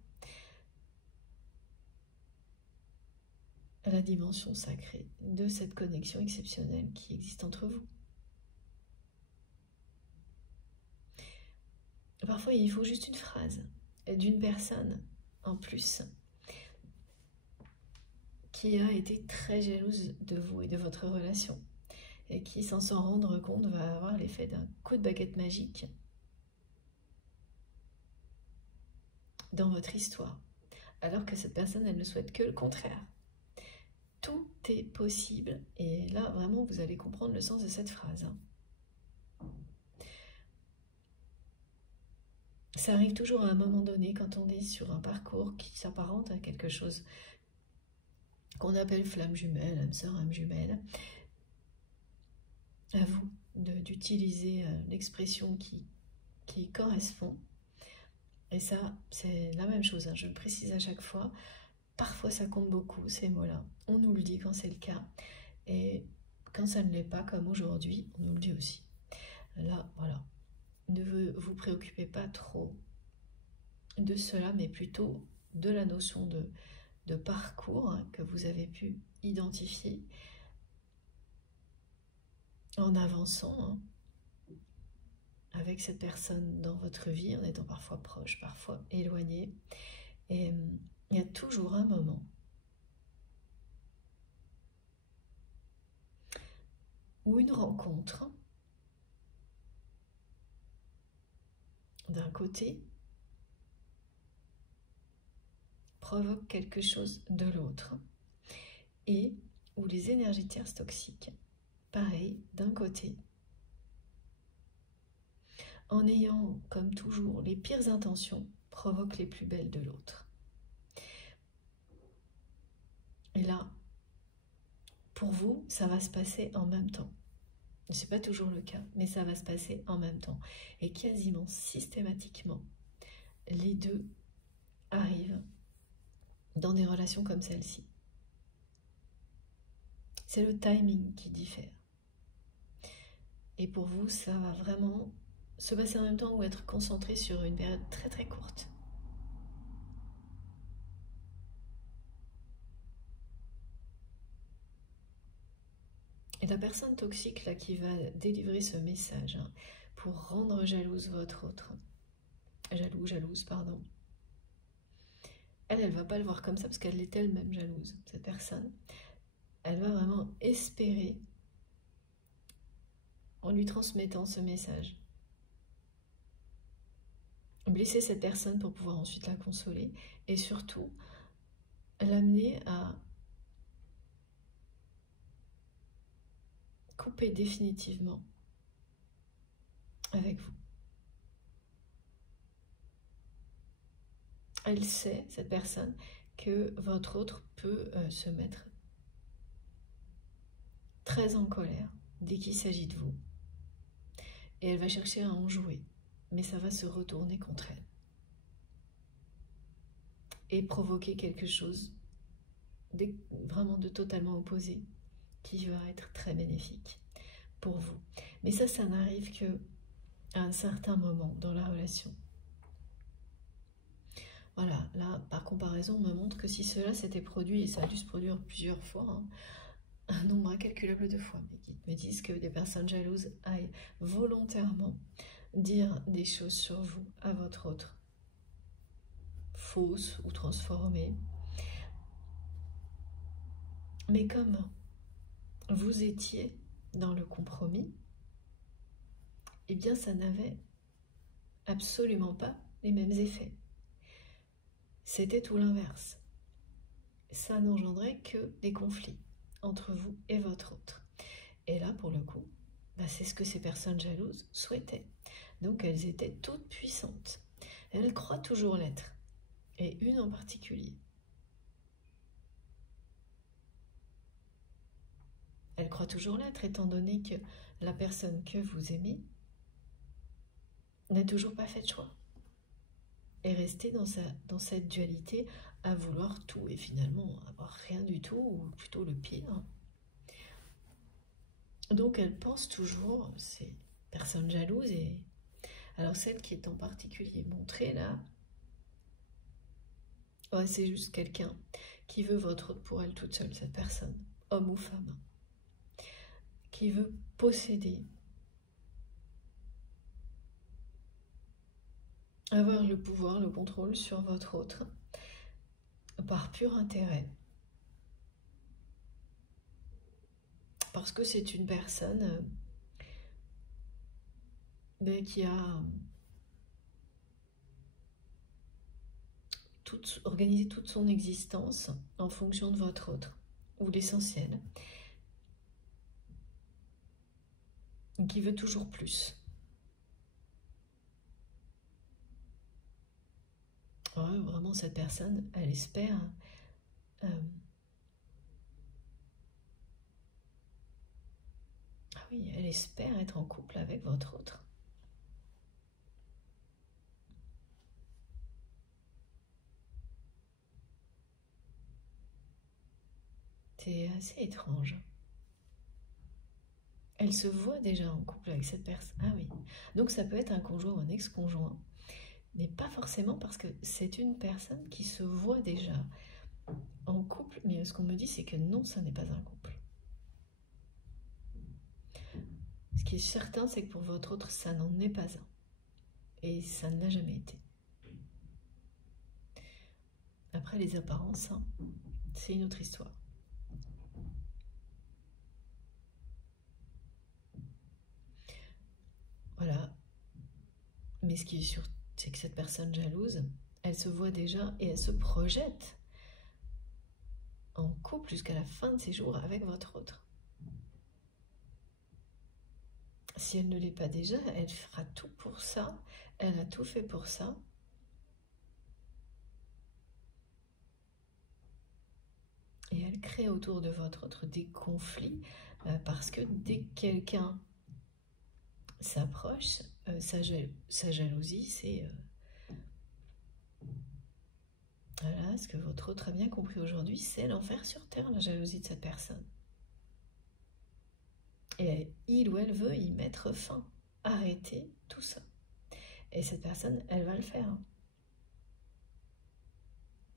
la dimension sacrée de cette connexion exceptionnelle qui existe entre vous. Parfois, il faut juste une phrase d'une personne en plus qui a été très jalouse de vous et de votre relation et qui, sans s'en rendre compte, va avoir l'effet d'un coup de baguette magique dans votre histoire, alors que cette personne, elle ne souhaite que le contraire. Tout est possible, et là, vraiment, vous allez comprendre le sens de cette phrase. Ça arrive toujours à un moment donné, quand on est sur un parcours qui s'apparente à quelque chose qu'on appelle flamme jumelle, âme sœur, âme jumelle. À vous d'utiliser l'expression qui correspond. Et ça, c'est la même chose, hein, je le précise à chaque fois. Parfois, ça compte beaucoup, ces mots-là. On nous le dit quand c'est le cas. Et quand ça ne l'est pas, comme aujourd'hui, on nous le dit aussi. Là, voilà. Ne vous préoccupez pas trop de cela, mais plutôt de la notion de parcours, hein, que vous avez pu identifier en avançant, hein, avec cette personne dans votre vie, en étant parfois proche, parfois éloigné. Et il y a toujours un moment où une rencontre, d'un côté, provoque quelque chose de l'autre, et où les énergies tierces toxiques, pareil, d'un côté, en ayant, comme toujours, les pires intentions, provoquent les plus belles de l'autre. Et là, pour vous, ça va se passer en même temps. Ce n'est pas toujours le cas, mais ça va se passer en même temps. Et quasiment systématiquement, les deux arrivent dans des relations comme celle-ci. C'est le timing qui diffère. Et pour vous, ça va vraiment se passer en même temps ou être concentré sur une période très très courte. Et la personne toxique là qui va délivrer ce message hein, pour rendre jalouse votre autre, jalouse, pardon, elle va pas le voir comme ça parce qu'elle est elle-même jalouse, cette personne. Elle va vraiment espérer, en lui transmettant ce message, blesser cette personne pour pouvoir ensuite la consoler et surtout l'amener à couper définitivement avec vous. Elle sait, cette personne, que votre autre peut se mettre très en colère dès qu'il s'agit de vous. Et elle va chercher à en jouer, mais ça va se retourner contre elle. Et provoquer quelque chose vraiment de totalement opposé, qui va être très bénéfique pour vous. Mais ça n'arrive que à un certain moment dans la relation. Voilà, là, par comparaison, on me montre que si cela s'était produit, et ça a dû se produire plusieurs fois, hein, un nombre incalculable de fois, mes guides me disent que des personnes jalouses aillent volontairement dire des choses sur vous à votre autre, fausses ou transformées. Mais comme vous étiez dans le compromis, eh bien ça n'avait absolument pas les mêmes effets. C'était tout l'inverse. Ça n'engendrait que des conflits entre vous et votre autre. Et là, pour le coup, c'est ce que ces personnes jalouses souhaitaient. Donc elles étaient toutes puissantes. Elles croient toujours l'être. Et une en particulier. Elle croit toujours l'être, étant donné que la personne que vous aimez n'a toujours pas fait de choix. Et rester dans cette dualité à vouloir tout et finalement avoir rien du tout, ou plutôt le pire. Donc elle pense toujours, ces personnes jalouses, et alors celle qui est en particulier montrée là, c'est juste quelqu'un qui veut votre autre pour elle toute seule, cette personne, homme ou femme, qui veut posséder, avoir le pouvoir, le contrôle sur votre autre, par pur intérêt. Parce que c'est une personne qui a organisé toute son existence en fonction de votre autre, ou l'essentiel, qui veut toujours plus. Ouais, vraiment, cette personne, elle espère oui, elle espère être en couple avec votre autre. C'est assez étrange. Elle se voit déjà en couple avec cette personne. Ah oui. Donc ça peut être un conjoint ou un ex-conjoint. Mais pas forcément, parce que c'est une personne qui se voit déjà en couple. Mais ce qu'on me dit, c'est que non, ça n'est pas un couple. Ce qui est certain, c'est que pour votre autre, ça n'en est pas un. Et ça ne l'a jamais été. Après, les apparences, hein, c'est une autre histoire. Voilà. Mais ce qui est sûr, c'est que cette personne jalouse, elle se voit déjà et elle se projette en couple jusqu'à la fin de ses jours avec votre autre. Si elle ne l'est pas déjà, elle fera tout pour ça. Elle a tout fait pour ça. Et elle crée autour de votre autre des conflits parce que dès que quelqu'un s'approche, sa jalousie, c'est... voilà, ce que votre autre a bien compris aujourd'hui, c'est l'enfer sur terre, la jalousie de cette personne. Et il ou elle veut y mettre fin, arrêter tout ça. Et cette personne, elle va le faire.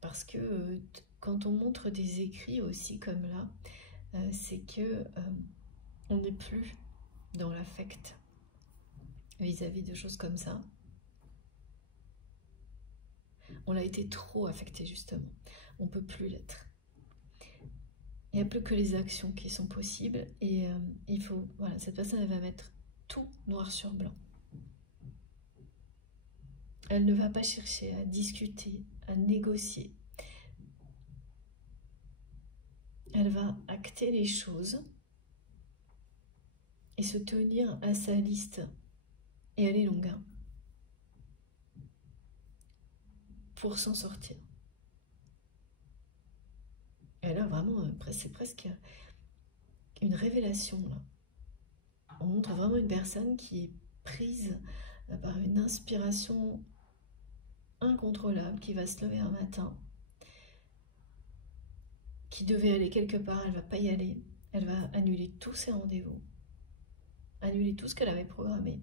Parce que quand on montre des écrits aussi comme là, c'est que On n'est plus dans l'affect vis-à-vis de choses comme ça. On a été trop affecté justement. On ne peut plus l'être. Il n'y a plus que les actions qui sont possibles et il faut, voilà, cette personne elle va mettre tout noir sur blanc. Elle ne va pas chercher à discuter, à négocier. Elle va acter les choses et se tenir à sa liste. Et elle est longue, hein, pour s'en sortir. Et là, vraiment, c'est presque une révélation. Là. On montre vraiment une personne qui est prise par une inspiration incontrôlable, qui va se lever un matin, qui devait aller quelque part, elle ne va pas y aller. Elle va annuler tous ses rendez-vous, annuler tout ce qu'elle avait programmé,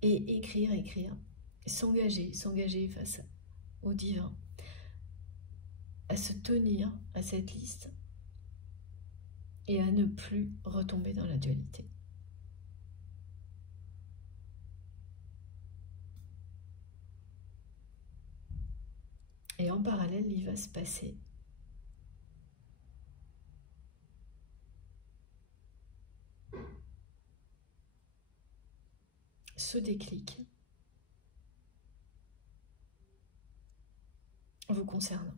et écrire, s'engager face au divin, à se tenir à cette liste et à ne plus retomber dans la dualité. Et en parallèle, il va se passer ce déclic vous concernant.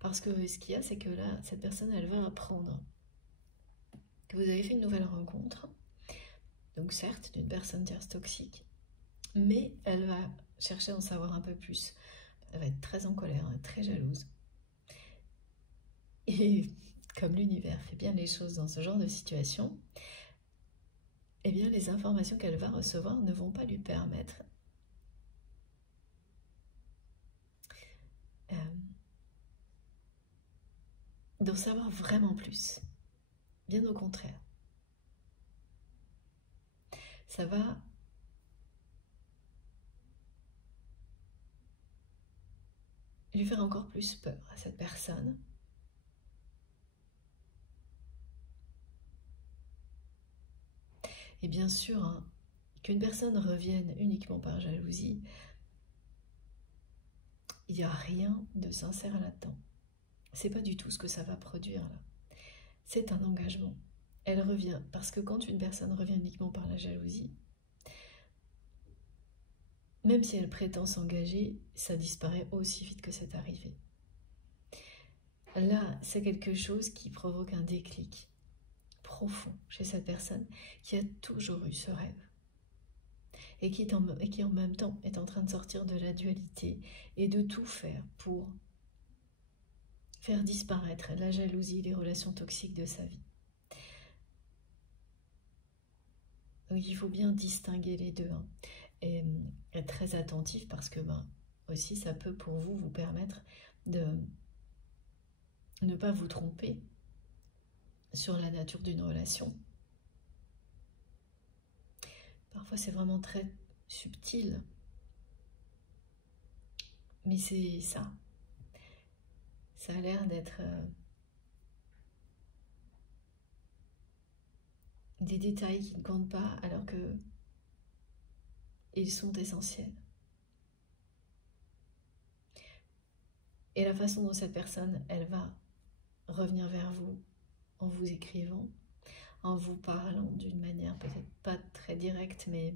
Parce que ce qu'il y a, c'est que là, cette personne, elle va apprendre que vous avez fait une nouvelle rencontre, donc certes, d'une personne tierce toxique, mais elle va chercher à en savoir un peu plus. Elle va être très en colère, très jalouse. Et comme l'univers fait bien les choses dans ce genre de situation, eh bien les informations qu'elle va recevoir ne vont pas lui permettre d'en savoir vraiment plus. Bien au contraire. Ça va lui faire encore plus peur à cette personne. Et bien sûr, hein, qu'une personne revienne uniquement par jalousie, il n'y a rien de sincère là-dedans. C'est pas du tout ce que ça va produire là. C'est un engagement. Elle revient, parce que quand une personne revient uniquement par la jalousie, même si elle prétend s'engager, ça disparaît aussi vite que c'est arrivé. Là, c'est quelque chose qui provoque un déclic profond chez cette personne qui a toujours eu ce rêve et qui en même temps est en train de sortir de la dualité et de tout faire pour faire disparaître la jalousie, les relations toxiques de sa vie. Donc il faut bien distinguer les deux, hein, et être très attentif parce que aussi ça peut pour vous permettre de ne pas vous tromper sur la nature d'une relation. Parfois c'est vraiment très subtil, mais c'est ça. Ça a l'air d'être des détails qui ne comptent pas alors que ils sont essentiels. Et la façon dont cette personne, elle va revenir vers vous en vous écrivant, en vous parlant d'une manière peut-être pas très directe, mais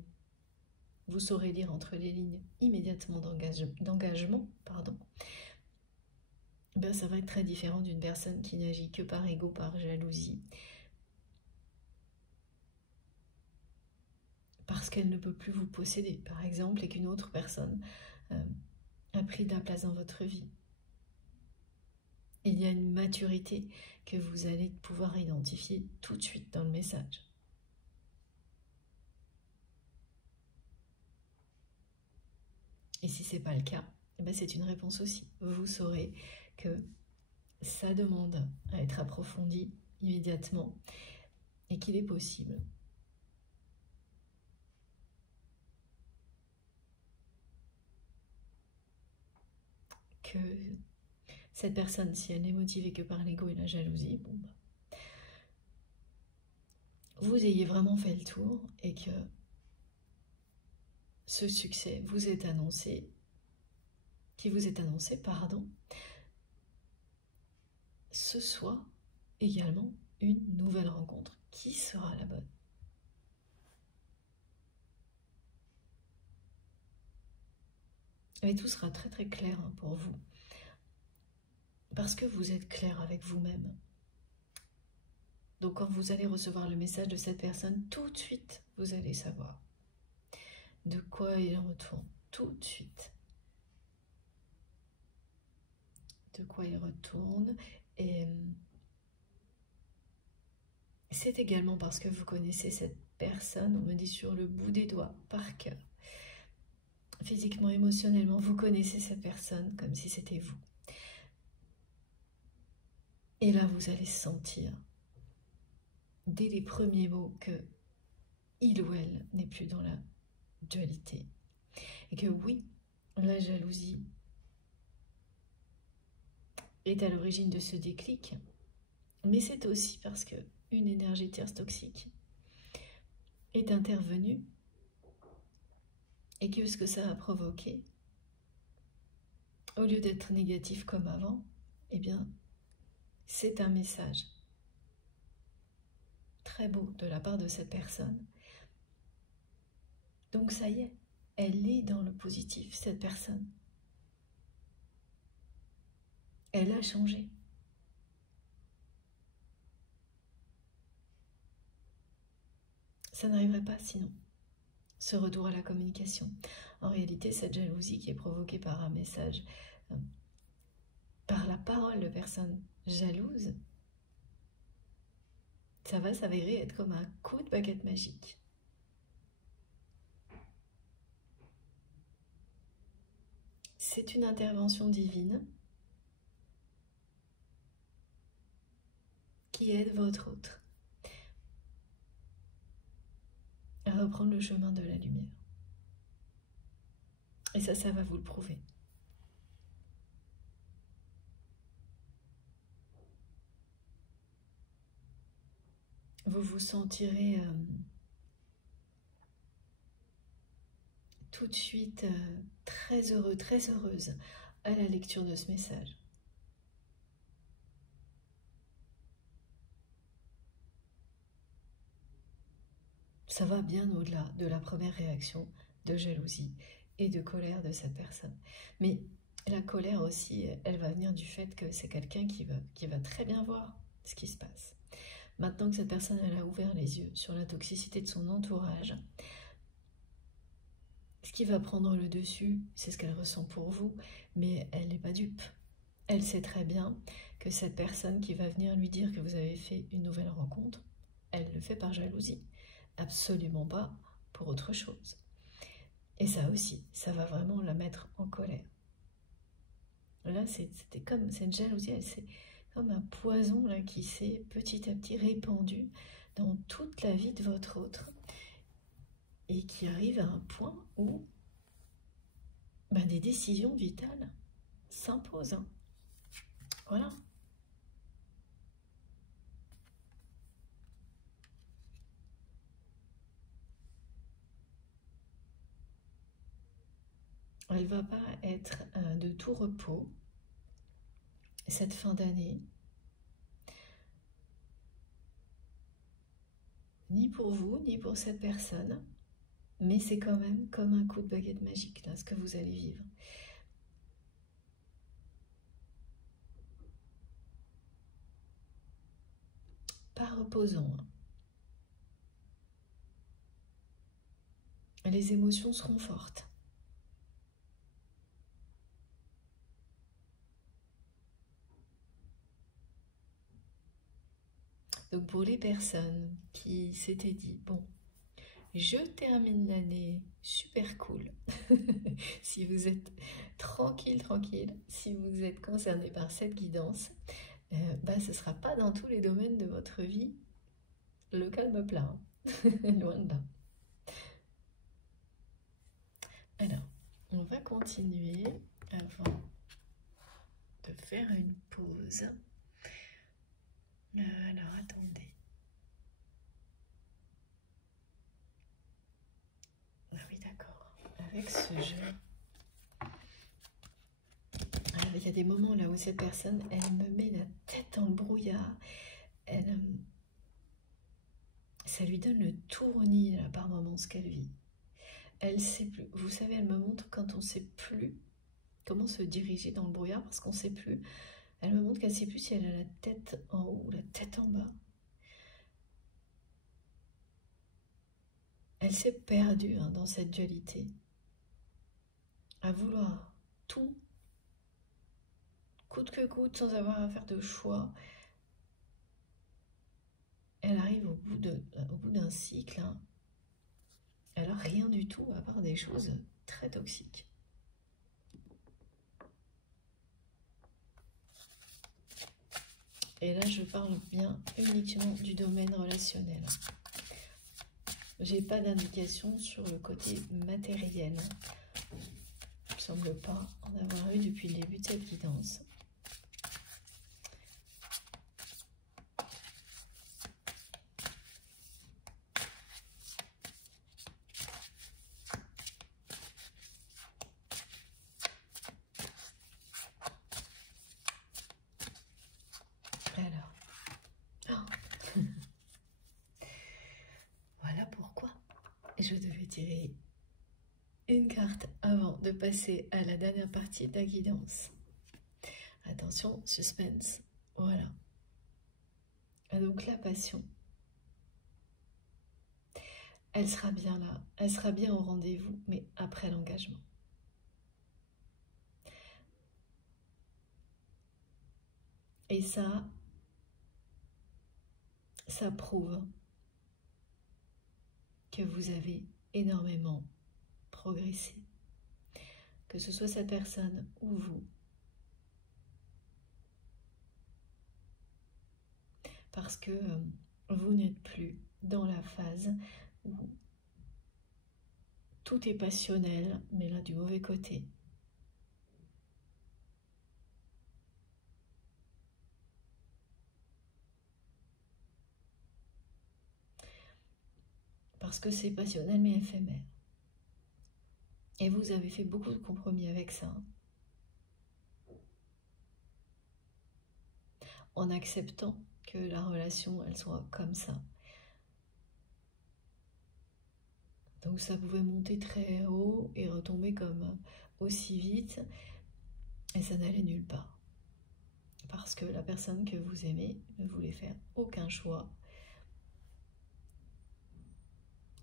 vous saurez lire entre les lignes immédiatement d'engagement, ben ça va être très différent d'une personne qui n'agit que par ego, par jalousie, parce qu'elle ne peut plus vous posséder, par exemple, et qu'une autre personne a pris de la place dans votre vie. Il y a une maturité que vous allez pouvoir identifier tout de suite dans le message. Et si ce n'est pas le cas, eh ben c'est une réponse aussi. Vous saurez que ça demande à être approfondi immédiatement et qu'il est possible que Cette personne, si elle n'est motivée que par l'ego et la jalousie, bon, bah, vous ayez vraiment fait le tour et que ce succès vous est annoncé, pardon, ce soit également une nouvelle rencontre. Qui sera la bonne? Et tout sera très très clair pour vous. Parce que vous êtes clair avec vous-même. Donc quand vous allez recevoir le message de cette personne, tout de suite, vous allez savoir de quoi il retourne. Tout de suite. De quoi il retourne. Et c'est également parce que vous connaissez cette personne, on me dit sur le bout des doigts, par cœur. Physiquement, émotionnellement, vous connaissez cette personne comme si c'était vous. Et là, vous allez sentir, dès les premiers mots, que il ou elle n'est plus dans la dualité. Et que oui, la jalousie est à l'origine de ce déclic, mais c'est aussi parce que une énergie tierce toxique est intervenue et que ce que ça a provoqué, au lieu d'être négatif comme avant, eh bien, c'est un message très beau de la part de cette personne. Donc ça y est, elle est dans le positif, cette personne. Elle a changé. Ça n'arriverait pas sinon, ce retour à la communication. En réalité, cette jalousie qui est provoquée par un message, par la parole de personnes jalouses, ça va s'avérer être comme un coup de baguette magique. C'est une intervention divine qui aide votre autre à reprendre le chemin de la lumière. Et ça va vous le prouver. Vous vous sentirez tout de suite très heureux, très heureuse à la lecture de ce message. Ça va bien au-delà de la première réaction de jalousie et de colère de cette personne. Mais la colère aussi, elle va venir du fait que c'est quelqu'un qui va très bien voir ce qui se passe. Maintenant que cette personne elle a ouvert les yeux sur la toxicité de son entourage, ce qui va prendre le dessus, c'est ce qu'elle ressent pour vous, mais elle n'est pas dupe. Elle sait très bien que cette personne qui va venir lui dire que vous avez fait une nouvelle rencontre, elle le fait par jalousie. Absolument pas pour autre chose. Et ça aussi, ça va vraiment la mettre en colère. Là, c'était comme cette jalousie, c'est comme un poison là, qui s'est petit à petit répandu dans toute la vie de votre autre et qui arrive à un point où des décisions vitales s'imposent. Voilà. Elle ne va pas être de tout repos cette fin d'année, ni pour vous, ni pour cette personne, mais c'est quand même comme un coup de baguette magique, là, ce que vous allez vivre. Pas reposant. Les émotions seront fortes. Donc pour les personnes qui s'étaient dit, bon, je termine l'année super cool. Si vous êtes tranquille, si vous êtes concerné par cette guidance, ce ne sera pas dans tous les domaines de votre vie le calme plat, loin de là. Alors, on va continuer avant de faire une pause. Alors, attendez. Ah oui, d'accord. Avec ce jeu, il y a des moments là où cette personne, elle me met la tête dans le brouillard. Ça lui donne le tournis là, par moments ce qu'elle vit. Elle sait plus. Vous savez, elle me montre quand on ne sait plus comment se diriger dans le brouillard parce qu'on ne sait plus. Elle me montre qu'elle ne sait plus si elle a la tête en haut ou la tête en bas. Elle s'est perdue dans cette dualité, à vouloir tout, coûte que coûte, sans avoir à faire de choix. Elle arrive au bout d'un cycle, elle n'a rien du tout à part des choses très toxiques. Et là, je parle bien uniquement du domaine relationnel. J'ai pas d'indication sur le côté matériel. Il ne semble pas en avoir eu depuis le début de cette guidance. Voilà pourquoi je devais tirer une carte avant de passer à la dernière partie de la guidance. Attention, suspense, voilà. Et donc la passion, elle sera bien là, elle sera bien au rendez-vous, mais après l'engagement. Et ça prouve que vous avez énormément progressé. Que ce soit cette personne ou vous. Parce que vous n'êtes plus dans la phase où tout est passionnel, mais là du mauvais côté. Parce que c'est passionnel mais éphémère. Et vous avez fait beaucoup de compromis avec ça. En acceptant que la relation, elle soit comme ça. Donc ça pouvait monter très haut et retomber comme aussi vite. Et ça n'allait nulle part. Parce que la personne que vous aimez ne voulait faire aucun choix.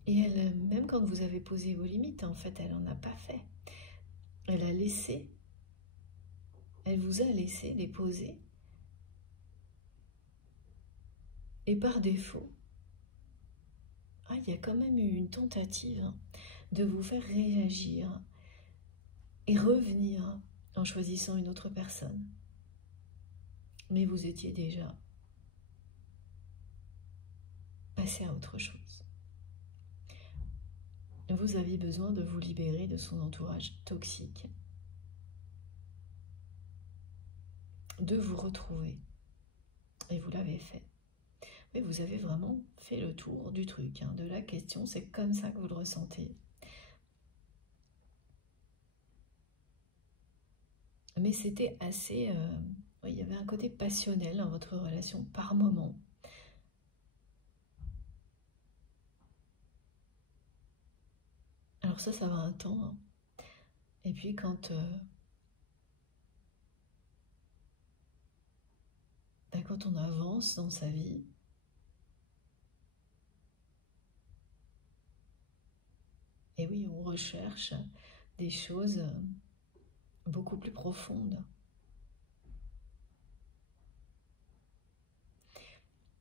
Et elle, même quand vous avez posé vos limites, en fait, elle n'en a pas fait. Elle a laissé. Elle vous a laissé les poser. Et par défaut, il y a quand même eu une tentative de vous faire réagir et revenir en choisissant une autre personne. Mais vous étiez déjà passé à autre chose. Vous aviez besoin de vous libérer de son entourage toxique, de vous retrouver. Et vous l'avez fait. Mais vous avez vraiment fait le tour du truc, de la question, c'est comme ça que vous le ressentez. Mais c'était assez... il y avait un côté passionnel dans votre relation par moment. Alors ça va un temps. Et puis quand on avance dans sa vie, et oui, on recherche des choses beaucoup plus profondes.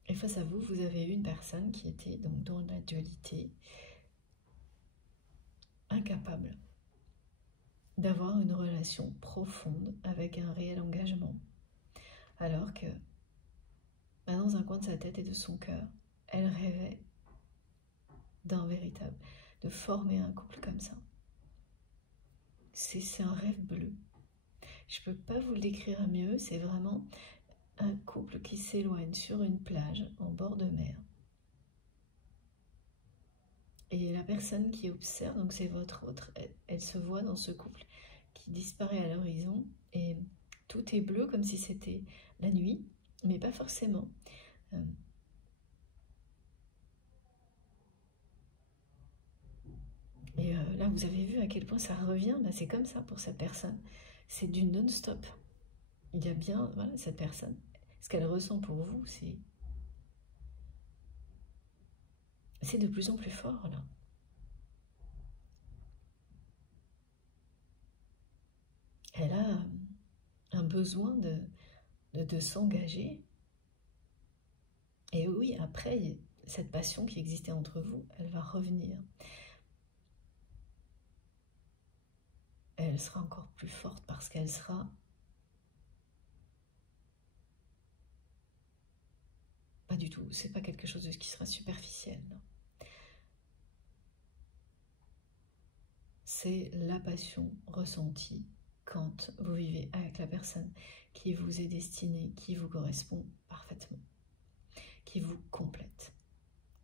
Et face à vous, vous avez une personne qui était donc dans la dualité, incapable d'avoir une relation profonde avec un réel engagement. Alors que, dans un coin de sa tête et de son cœur, elle rêvait de former un couple comme ça. C'est un rêve bleu Je ne peux pas vous le décrire mieux, c'est vraiment un couple qui s'éloigne sur une plage en bord de mer. Et la personne qui observe, donc c'est votre autre, elle se voit dans ce couple qui disparaît à l'horizon et tout est bleu comme si c'était la nuit, mais pas forcément. Et là, vous avez vu à quel point ça revient, ben, c'est comme ça pour cette personne. C'est du non-stop. Il y a bien, voilà, cette personne. Ce qu'elle ressent pour vous, c'est de plus en plus fort, là. Elle a un besoin de s'engager. Et oui, après, cette passion qui existait entre vous, elle va revenir. Elle sera encore plus forte parce qu'elle sera pas du tout, c'est pas quelque chose qui sera superficiel. C'est la passion ressentie quand vous vivez avec la personne qui vous est destinée, qui vous correspond parfaitement, qui vous complète.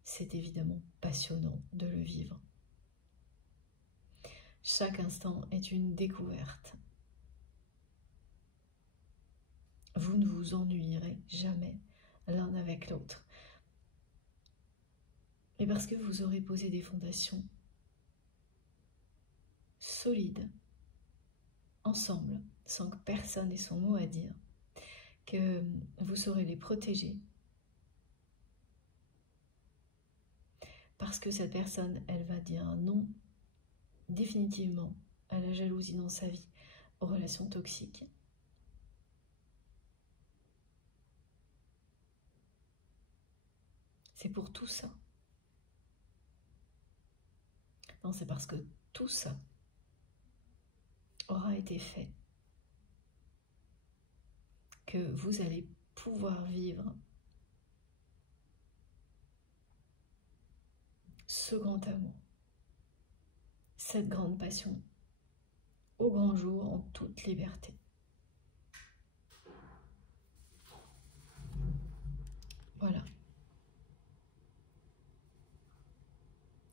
C'est évidemment passionnant de le vivre. Chaque instant est une découverte. Vous ne vous ennuierez jamais l'un avec l'autre. Et parce que vous aurez posé des fondations solides, ensemble, sans que personne ait son mot à dire, que vous saurez les protéger. Parce que cette personne, elle va dire un non définitivement à la jalousie dans sa vie, aux relations toxiques. C'est pour tout ça. Non, c'est parce que tout ça aura été fait que vous allez pouvoir vivre ce grand amour, cette grande passion, au grand jour, en toute liberté. Voilà.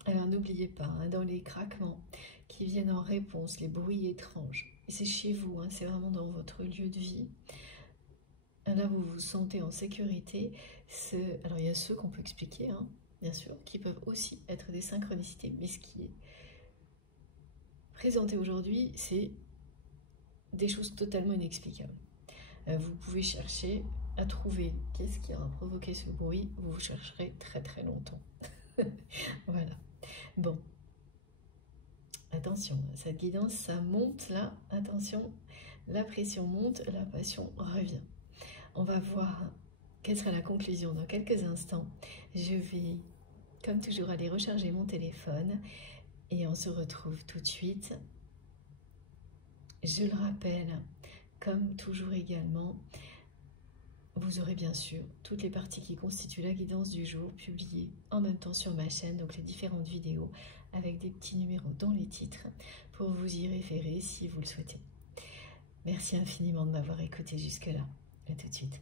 Alors n'oubliez pas, hein, dans les craquements qui viennent en réponse, les bruits étranges, et c'est chez vous, hein, c'est vraiment dans votre lieu de vie, là vous vous sentez en sécurité. Alors il y a ceux qu'on peut expliquer, hein, bien sûr, qui peuvent aussi être des synchronicités, mais ce qui est présenté aujourd'hui, c'est des choses totalement inexplicables. Vous pouvez chercher à trouver qu'est-ce qui a provoqué ce bruit, vous chercherez très très longtemps. Voilà. Bon. Attention, cette guidance, ça monte là. Attention, la pression monte, la passion revient. On va voir quelle sera la conclusion dans quelques instants. Je vais, comme toujours, aller recharger mon téléphone et on se retrouve tout de suite. Je le rappelle, comme toujours également, vous aurez bien sûr toutes les parties qui constituent la guidance du jour publiées en même temps sur ma chaîne, donc les différentes vidéos avec des petits numéros dans les titres pour vous y référer si vous le souhaitez. Merci infiniment de m'avoir écouté jusque-là. À tout de suite.